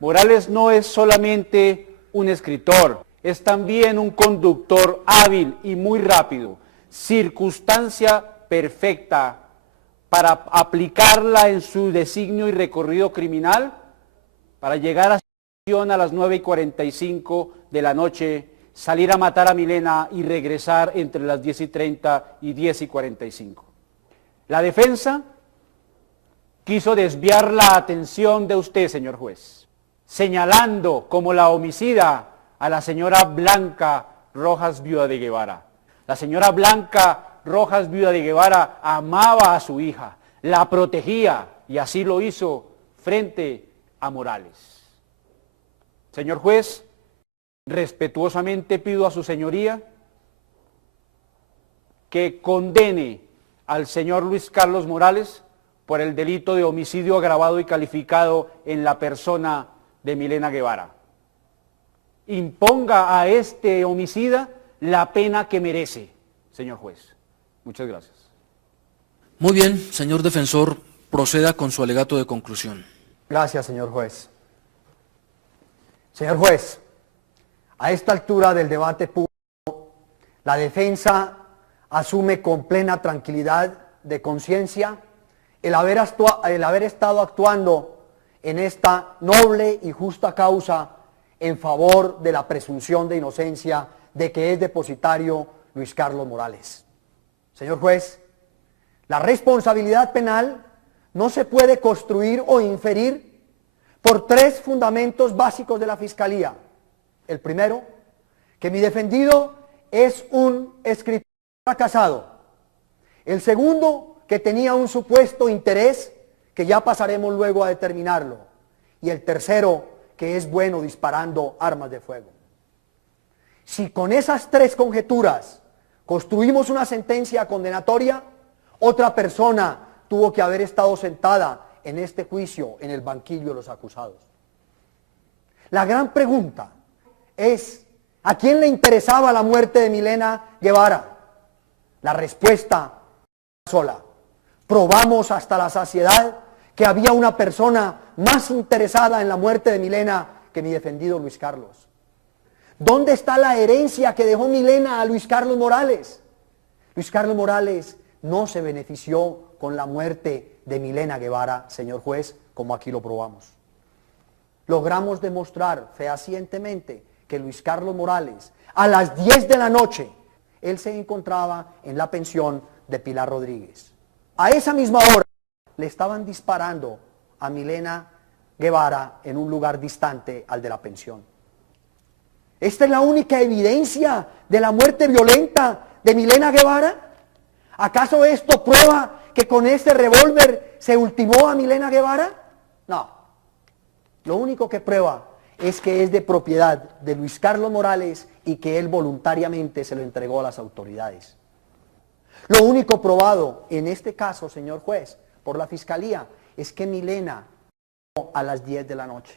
Morales no es solamente un escritor, es también un conductor hábil y muy rápido, circunstancia perfecta para aplicarla en su designio y recorrido criminal, para llegar a las 9:45 de la noche, salir a matar a Milena y regresar entre las 10:30 y 10:45. La defensa quiso desviar la atención de usted, señor juez, señalando como la homicida a la señora Blanca Rojas, viuda de Guevara. La señora Blanca Rojas, viuda de Guevara, amaba a su hija, la protegía y así lo hizo frente a Morales. Señor juez, respetuosamente pido a su señoría que condene al señor Luis Carlos Morales por el delito de homicidio agravado y calificado en la persona de Milena Guevara. Imponga a este homicida la pena que merece, señor juez. Muchas gracias. Muy bien, señor defensor, proceda con su alegato de conclusión. Gracias, señor juez. Señor juez, a esta altura del debate público, la defensa asume con plena tranquilidad de conciencia el haber estado actuando en esta noble y justa causa en favor de la presunción de inocencia de que es depositario Luis Carlos Morales. Señor juez, la responsabilidad penal no se puede construir o inferir por tres fundamentos básicos de la Fiscalía. El primero, que mi defendido es un escritor fracasado. El segundo, que tenía un supuesto interés, que ya pasaremos luego a determinarlo. Y el tercero, que es bueno disparando armas de fuego. Si con esas tres conjeturas construimos una sentencia condenatoria, otra persona tuvo que haber estado sentada en este juicio en el banquillo de los acusados. La gran pregunta es, ¿a quién le interesaba la muerte de Milena Guevara? La respuesta es sola. Probamos hasta la saciedad que había una persona más interesada en la muerte de Milena que mi defendido Luis Carlos. ¿Dónde está la herencia que dejó Milena a Luis Carlos Morales? Luis Carlos Morales no se benefició con la muerte de Milena Guevara, señor juez, como aquí lo probamos. Logramos demostrar fehacientemente que Luis Carlos Morales, a las 10 de la noche, él se encontraba en la pensión de Pilar Rodríguez. A esa misma hora le estaban disparando a Milena Guevara en un lugar distante al de la pensión. ¿Esta es la única evidencia de la muerte violenta de Milena Guevara? ¿Acaso esto prueba que con este revólver se ultimó a Milena Guevara? No. Lo único que prueba es que es de propiedad de Luis Carlos Morales y que él voluntariamente se lo entregó a las autoridades. Lo único probado en este caso, señor juez, por la Fiscalía, es que Milena murió a las 10 de la noche.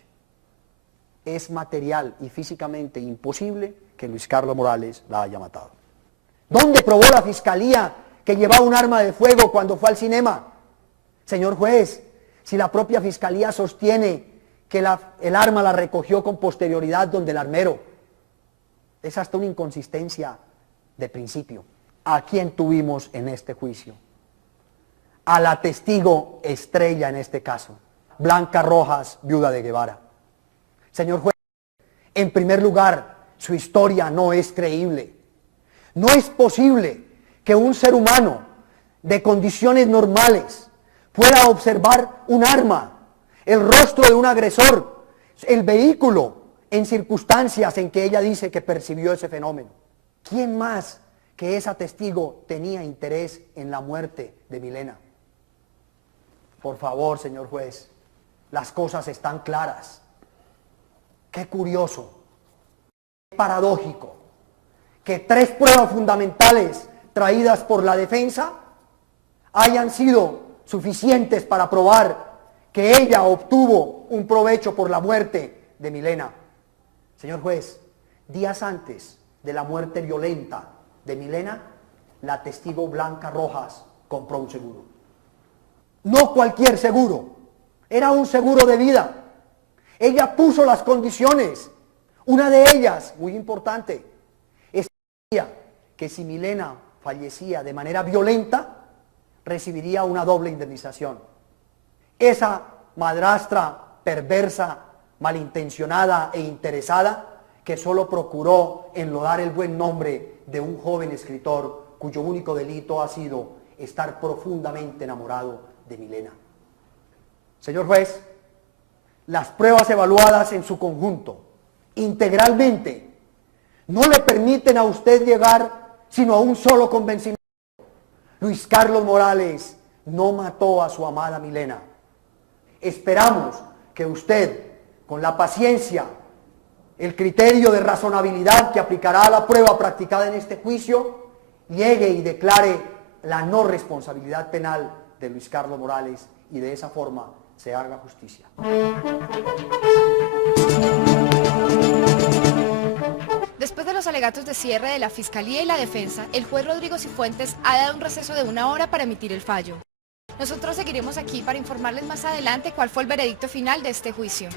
Es material y físicamente imposible que Luis Carlos Morales la haya matado. ¿Dónde probó la Fiscalía que llevaba un arma de fuego cuando fue al cinema? Señor juez, si la propia Fiscalía sostiene que el arma la recogió con posterioridad donde el armero, es hasta una inconsistencia de principio. ¿A quién tuvimos en este juicio? A la testigo estrella en este caso, Blanca Rojas, viuda de Guevara. Señor juez, en primer lugar, su historia no es creíble. No es posible que un ser humano de condiciones normales pueda observar un arma, el rostro de un agresor, el vehículo, en circunstancias en que ella dice que percibió ese fenómeno. ¿Quién más que esa testigo tenía interés en la muerte de Milena? Por favor, señor juez, las cosas están claras. Qué curioso, qué paradójico, que tres pruebas fundamentales traídas por la defensa hayan sido suficientes para probar que ella obtuvo un provecho por la muerte de Milena. Señor juez, días antes de la muerte violenta de Milena, la testigo Blanca Rojas compró un seguro. No cualquier seguro, era un seguro de vida. Ella puso las condiciones. Una de ellas, muy importante, establecía que si Milena fallecía de manera violenta, recibiría una doble indemnización. Esa madrastra perversa, malintencionada e interesada, que solo procuró enlodar el buen nombre de un joven escritor cuyo único delito ha sido estar profundamente enamorado de Milena. Señor juez, las pruebas evaluadas en su conjunto, integralmente, no le permiten a usted llegar sino a un solo convencimiento. Luis Carlos Morales no mató a su amada Milena. Esperamos que usted, con la paciencia, el criterio de razonabilidad que aplicará a la prueba practicada en este juicio, llegue y declare la no responsabilidad penal de Luis Carlos Morales y de esa forma se haga justicia. Después de los alegatos de cierre de la Fiscalía y la Defensa, el juez Rodrigo Cifuentes ha dado un receso de 1 hora para emitir el fallo. Nosotros seguiremos aquí para informarles más adelante cuál fue el veredicto final de este juicio.